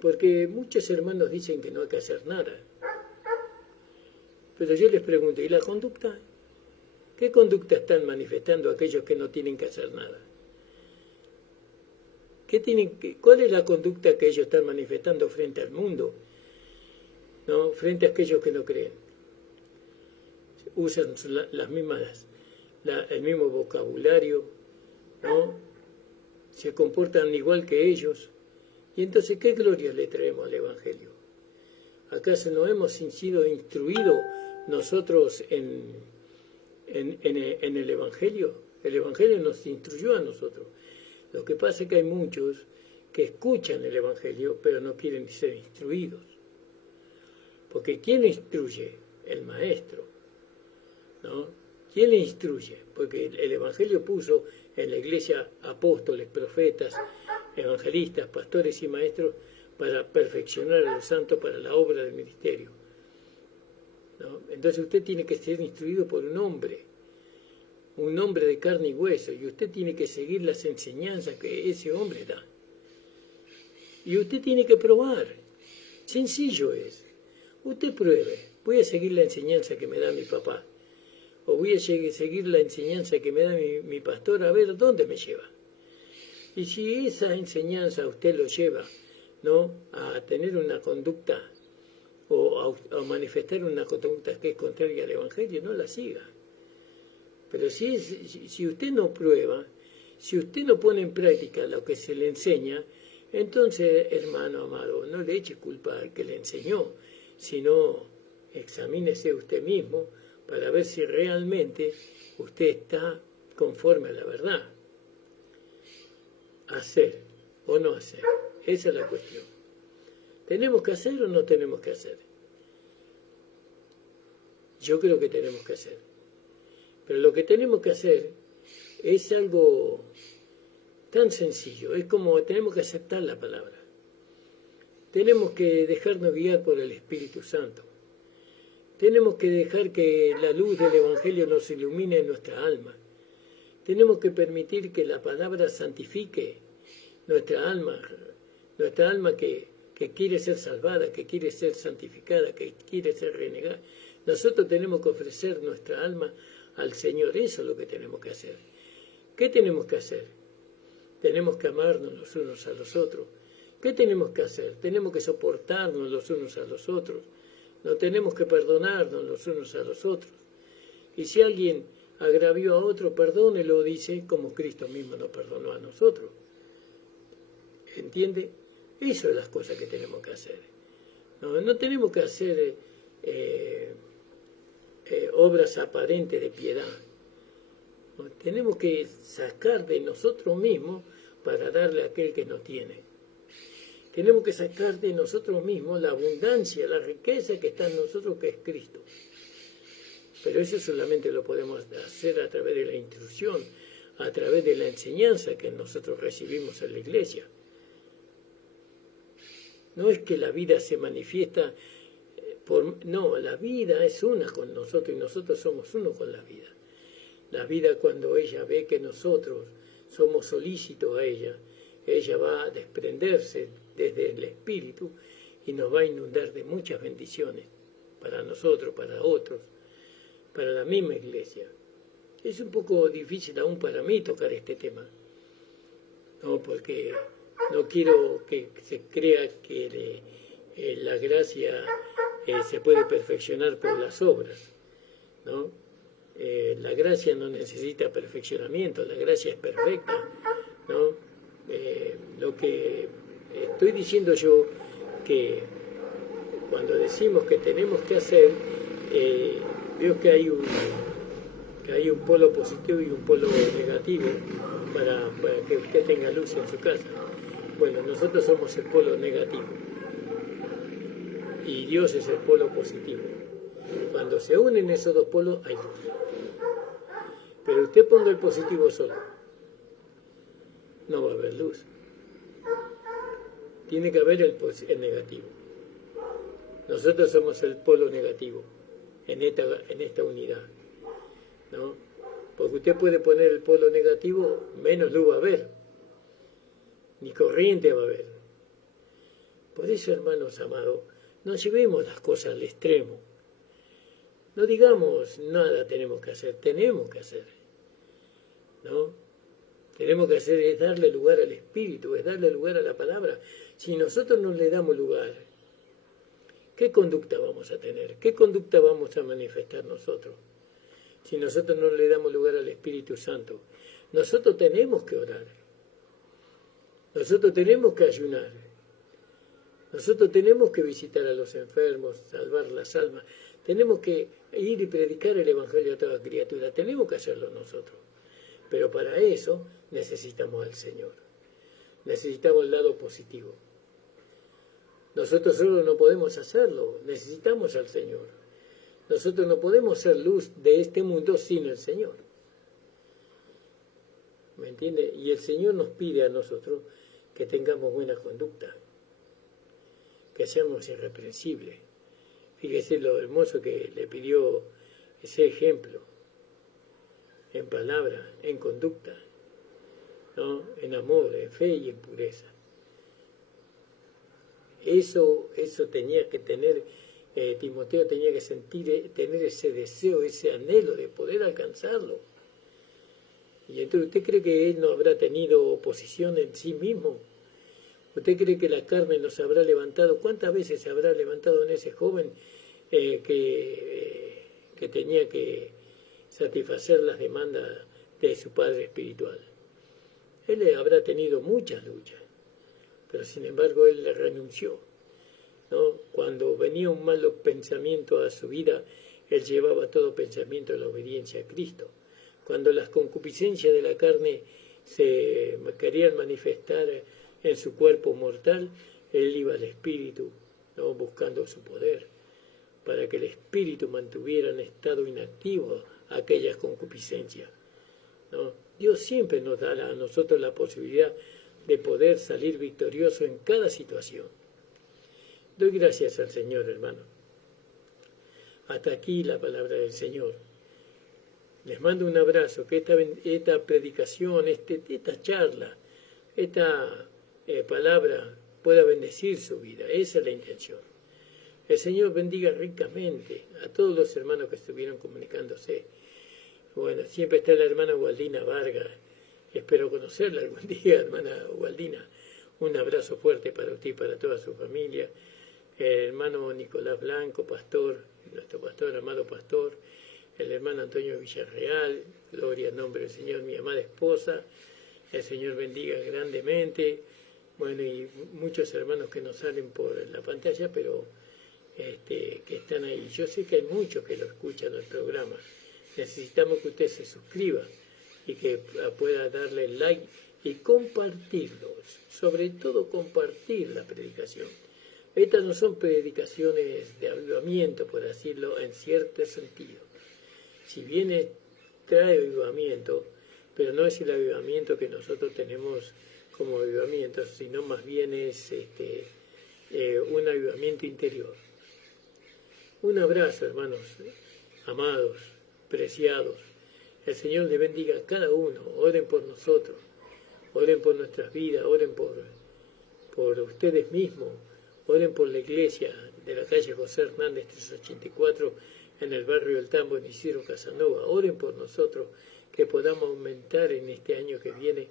Porque muchos hermanos dicen que no hay que hacer nada. Pero yo les pregunto, ¿y la conducta? ¿Qué conducta están manifestando aquellos que no tienen que hacer nada? ¿Cuál es la conducta que ellos están manifestando frente al mundo? ¿No? Frente a aquellos que no creen. Usan el mismo vocabulario, ¿no? Se comportan igual que ellos. Y entonces, ¿qué gloria le traemos al Evangelio? ¿Acaso no hemos sido instruidos nosotros en el Evangelio? El Evangelio nos instruyó a nosotros. Lo que pasa es que hay muchos que escuchan el Evangelio, pero no quieren ser instruidos. Porque ¿quién instruye? El Maestro, ¿no? ¿Quién le instruye? Porque el Evangelio puso en la iglesia apóstoles, profetas, evangelistas, pastores y maestros para perfeccionar a los santos para la obra del ministerio, ¿no? Entonces usted tiene que ser instruido por un hombre de carne y hueso, y usted tiene que seguir las enseñanzas que ese hombre da. Y usted tiene que probar. Sencillo es. Usted pruebe. Voy a seguir la enseñanza que me da mi papá, o voy a seguir la enseñanza que me da mi pastor, a ver dónde me lleva. Y si esa enseñanza usted lo lleva, ¿no?, a tener una conducta o a manifestar una conducta que es contraria al Evangelio, no la siga. Pero si usted no prueba, si usted no pone en práctica lo que se le enseña, Entonces, hermano amado, no le eche culpa al que le enseñó, sino examínese usted mismo para ver si realmente usted está conforme a la verdad. Hacer o no hacer, esa es la cuestión. ¿Tenemos que hacer o no tenemos que hacer? Yo creo que tenemos que hacer. Pero lo que tenemos que hacer es algo tan sencillo, es como tenemos que aceptar la palabra. Tenemos que dejarnos guiar por el Espíritu Santo. Tenemos que dejar que la luz del Evangelio nos ilumine en nuestra alma. Tenemos que permitir que la palabra santifique nuestra alma que quiere ser salvada, que quiere ser santificada, que quiere ser renegada. Nosotros tenemos que ofrecer nuestra alma al Señor, eso es lo que tenemos que hacer. ¿Qué tenemos que hacer? Tenemos que amarnos los unos a los otros. ¿Qué tenemos que hacer? Tenemos que soportarnos los unos a los otros. No tenemos que perdonarnos los unos a los otros. Y si alguien agravió a otro, perdónelo, dice, como Cristo mismo nos perdonó a nosotros. ¿Entiende? Eso son las cosas que tenemos que hacer. No tenemos que hacer obras aparentes de piedad. Tenemos que sacar de nosotros mismos para darle a aquel que no tiene. Tenemos que sacar de nosotros mismos la abundancia, la riqueza que está en nosotros, que es Cristo. Pero eso solamente lo podemos hacer a través de la instrucción, a través de la enseñanza que nosotros recibimos en la iglesia. No es que la vida se manifiesta no, la vida es una con nosotros y nosotros somos uno con la vida. La vida, cuando ella ve que nosotros somos solícitos a ella va a desprenderse desde el Espíritu y nos va a inundar de muchas bendiciones para nosotros, para otros, para la misma iglesia. Es un poco difícil aún para mí tocar este tema, ¿no? Porque no quiero que se crea que la gracia se puede perfeccionar por las obras, ¿no? La gracia no necesita perfeccionamiento, la gracia es perfecta, ¿no? Lo que estoy diciendo yo, que cuando decimos que tenemos que hacer, veo que hay un polo positivo y un polo negativo para que usted tenga luz en su casa. Bueno, nosotros somos el polo negativo y Dios es el polo positivo. Cuando se unen esos dos polos hay luz. Pero usted ponga el positivo solo, no va a haber luz. Tiene que haber el negativo. Nosotros somos el polo negativo en esta unidad, ¿no? Porque usted puede poner el polo negativo, menos luz va a haber, ni corriente va a haber. Por eso, hermanos amados, no llevemos las cosas al extremo. No digamos nada tenemos que hacer, ¿no? Tenemos que hacer es darle lugar al Espíritu, es darle lugar a la palabra. Si nosotros no le damos lugar, ¿qué conducta vamos a tener? ¿Qué conducta vamos a manifestar nosotros? Si nosotros no le damos lugar al Espíritu Santo. Nosotros tenemos que orar. Nosotros tenemos que ayunar. Nosotros tenemos que visitar a los enfermos, salvar las almas. Tenemos que ir y predicar el Evangelio a toda criatura. Tenemos que hacerlo nosotros. Pero para eso necesitamos al Señor. Necesitamos el lado positivo. Nosotros solo no podemos hacerlo. Necesitamos al Señor. Nosotros no podemos ser luz de este mundo sin el Señor. ¿Me entiende? Y el Señor nos pide a nosotros que tengamos buena conducta, que seamos irreprensibles. Fíjese lo hermoso que le pidió ese ejemplo, en palabra, en conducta, ¿no? En amor, en fe y en pureza. Eso tenía que tener, Timoteo tenía que tener ese deseo, ese anhelo de poder alcanzarlo. Y entonces, ¿usted cree que él no habrá tenido oposición en sí mismo? ¿Usted cree que la carne nos habrá levantado? ¿Cuántas veces se habrá levantado en ese joven que tenía que satisfacer las demandas de su padre espiritual? Él habrá tenido muchas luchas, pero sin embargo él renunció, ¿no? Cuando venía un malo pensamiento a su vida, él llevaba todo pensamiento a la obediencia a Cristo. Cuando las concupiscencias de la carne se querían manifestar en su cuerpo mortal, él iba al Espíritu, ¿no? Buscando su poder, para que el Espíritu mantuviera en estado inactivo aquellas concupiscencias, ¿no? Dios siempre nos da a nosotros la posibilidad de poder salir victorioso en cada situación. Doy gracias al Señor, hermano. Hasta aquí la palabra del Señor. Les mando un abrazo, que esta predicación, esta charla, esta palabra pueda bendecir su vida. Esa es la intención. El Señor bendiga ricamente a todos los hermanos que estuvieron comunicándose. Bueno, siempre está la hermana Waldina Vargas. Espero conocerla algún día, hermana Waldina. Un abrazo fuerte para usted y para toda su familia. El hermano Nicolás Blanco, pastor, nuestro pastor, amado pastor. El hermano Antonio Villarreal, gloria al nombre del Señor, mi amada esposa. El Señor bendiga grandemente. Bueno, y muchos hermanos que nos salen por la pantalla, pero que están ahí. Yo sé que hay muchos que lo escuchan el programa. Necesitamos que usted se suscriba y que pueda darle like y compartirlo, sobre todo compartir la predicación. Estas no son predicaciones de avivamiento, por decirlo en cierto sentido. Si bien trae avivamiento, pero no es el avivamiento que nosotros tenemos como avivamiento, sino más bien es un avivamiento interior. Un abrazo, hermanos, amados, preciados. El Señor les bendiga a cada uno. Oren por nosotros, oren por nuestras vidas, oren por ustedes mismos, oren por la iglesia de la calle José Hernández 384 en el barrio del Tambo, en Isidro Casanova. Oren por nosotros, que podamos aumentar en este año que viene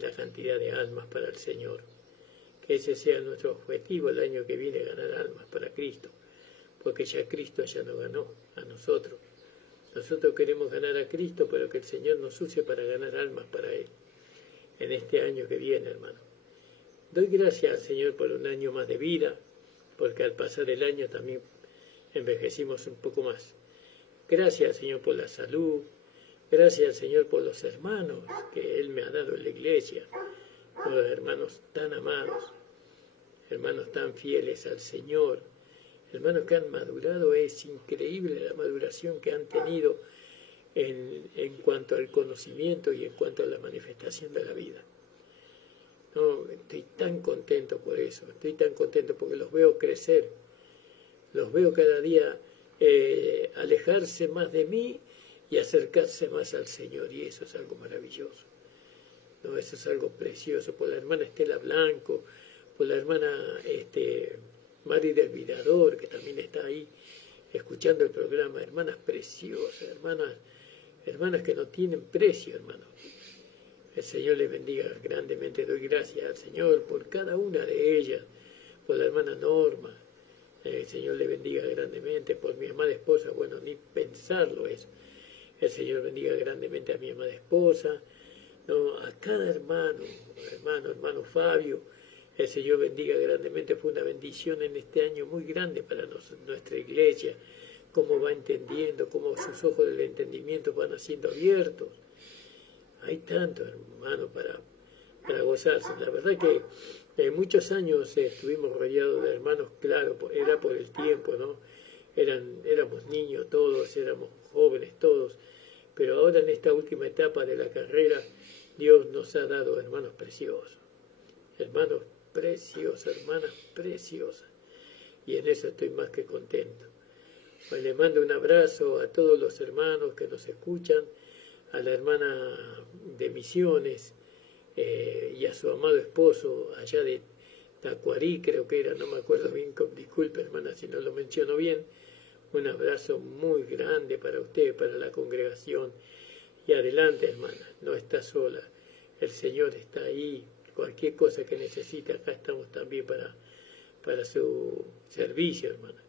la cantidad de almas para el Señor. Que ese sea nuestro objetivo el año que viene, ganar almas para Cristo, porque ya Cristo ya nos ganó a nosotros. Nosotros queremos ganar a Cristo, pero que el Señor nos use para ganar almas para Él en este año que viene, hermano. Doy gracias al Señor por un año más de vida, porque al pasar el año también envejecimos un poco más. Gracias, Señor, por la salud. Gracias, Señor, por los hermanos que Él me ha dado en la iglesia. Por los hermanos tan amados, hermanos tan fieles al Señor, hermanos que han madurado. Es increíble la maduración que han tenido en cuanto al conocimiento y en cuanto a la manifestación de la vida. No, estoy tan contento por eso, estoy tan contento porque los veo crecer, los veo cada día alejarse más de mí y acercarse más al Señor, y eso es algo maravilloso. No, eso es algo precioso. Por la hermana Estela Blanco, por la hermana Mari del Virador, que también está ahí escuchando el programa, hermanas preciosas, hermanas que no tienen precio, hermanos. El Señor les bendiga grandemente. Doy gracias al Señor por cada una de ellas, por la hermana Norma. El Señor le bendiga grandemente. Por mi amada esposa, bueno, ni pensarlo eso. El Señor bendiga grandemente a mi amada esposa, ¿no? A cada hermano Fabio. El Señor bendiga grandemente. Fue una bendición en este año muy grande para nuestra iglesia. Cómo va entendiendo, cómo sus ojos del entendimiento van siendo abiertos. Hay tanto, hermano, para gozarse. La verdad que muchos años estuvimos rodeados de hermanos, claro, era por el tiempo, ¿no? Éramos niños todos, éramos jóvenes todos, pero ahora en esta última etapa de la carrera, Dios nos ha dado hermanos preciosos, hermanas preciosas, y en eso estoy más que contento. Pues le mando un abrazo a todos los hermanos que nos escuchan, a la hermana de Misiones y a su amado esposo allá de Tacuarí, creo que era, no me acuerdo bien, disculpe hermana si no lo menciono bien. Un abrazo muy grande para usted, para la congregación. Y adelante, hermana, no está sola, el Señor está ahí. Cualquier cosa que necesite, acá estamos también para su servicio, hermana.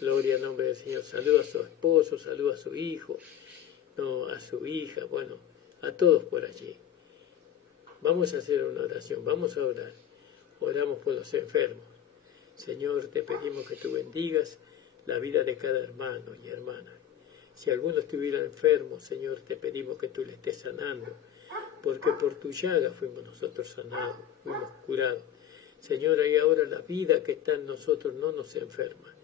Gloria al nombre del Señor. Saludo a su esposo, saludo a su hijo, no, a su hija, bueno, a todos por allí. Vamos a hacer una oración, vamos a orar. Oramos por los enfermos. Señor, te pedimos que tú bendigas la vida de cada hermano y hermana. Si alguno estuviera enfermo, Señor, te pedimos que tú le estés sanando, porque por tu llaga fuimos nosotros sanados, fuimos curados. Señor, y ahora la vida que está en nosotros no nos enferma,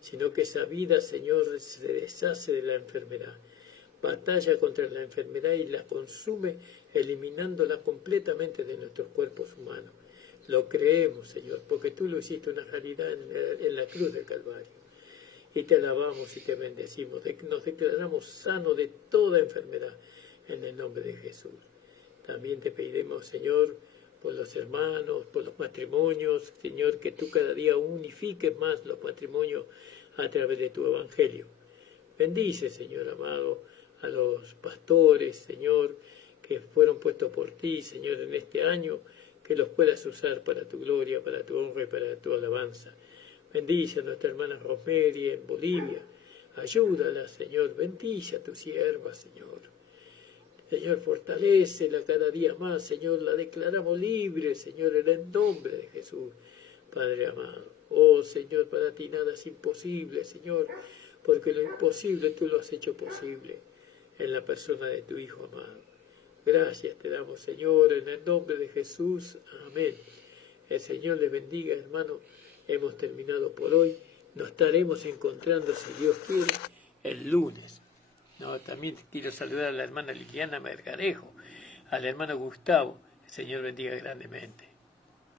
sino que esa vida, Señor, se deshace de la enfermedad, batalla contra la enfermedad y la consume, eliminándola completamente de nuestros cuerpos humanos. Lo creemos, Señor, porque tú lo hiciste una realidad en la cruz del Calvario. Y te alabamos y te bendecimos, nos declaramos sanos de toda enfermedad en el nombre de Jesús. También te pedimos, Señor, por los hermanos, por los matrimonios, Señor, que tú cada día unifiques más los matrimonios a través de tu evangelio. Bendice, Señor amado, a los pastores, Señor, que fueron puestos por ti, Señor, en este año, que los puedas usar para tu gloria, para tu honra y para tu alabanza. Bendice a nuestra hermana Rosemary en Bolivia. Ayúdala, Señor. Bendice a tu sierva, Señor. Señor, fortalécela cada día más, Señor. La declaramos libre, Señor, en el nombre de Jesús, Padre amado. Oh, Señor, para ti nada es imposible, Señor, porque lo imposible tú lo has hecho posible en la persona de tu Hijo amado. Gracias te damos, Señor, en el nombre de Jesús. Amén. El Señor les bendiga, hermano. Hemos terminado por hoy. Nos estaremos encontrando, si Dios quiere, el lunes. También quiero saludar a la hermana Liliana Mergarejo, al hermano Gustavo. El Señor bendiga grandemente.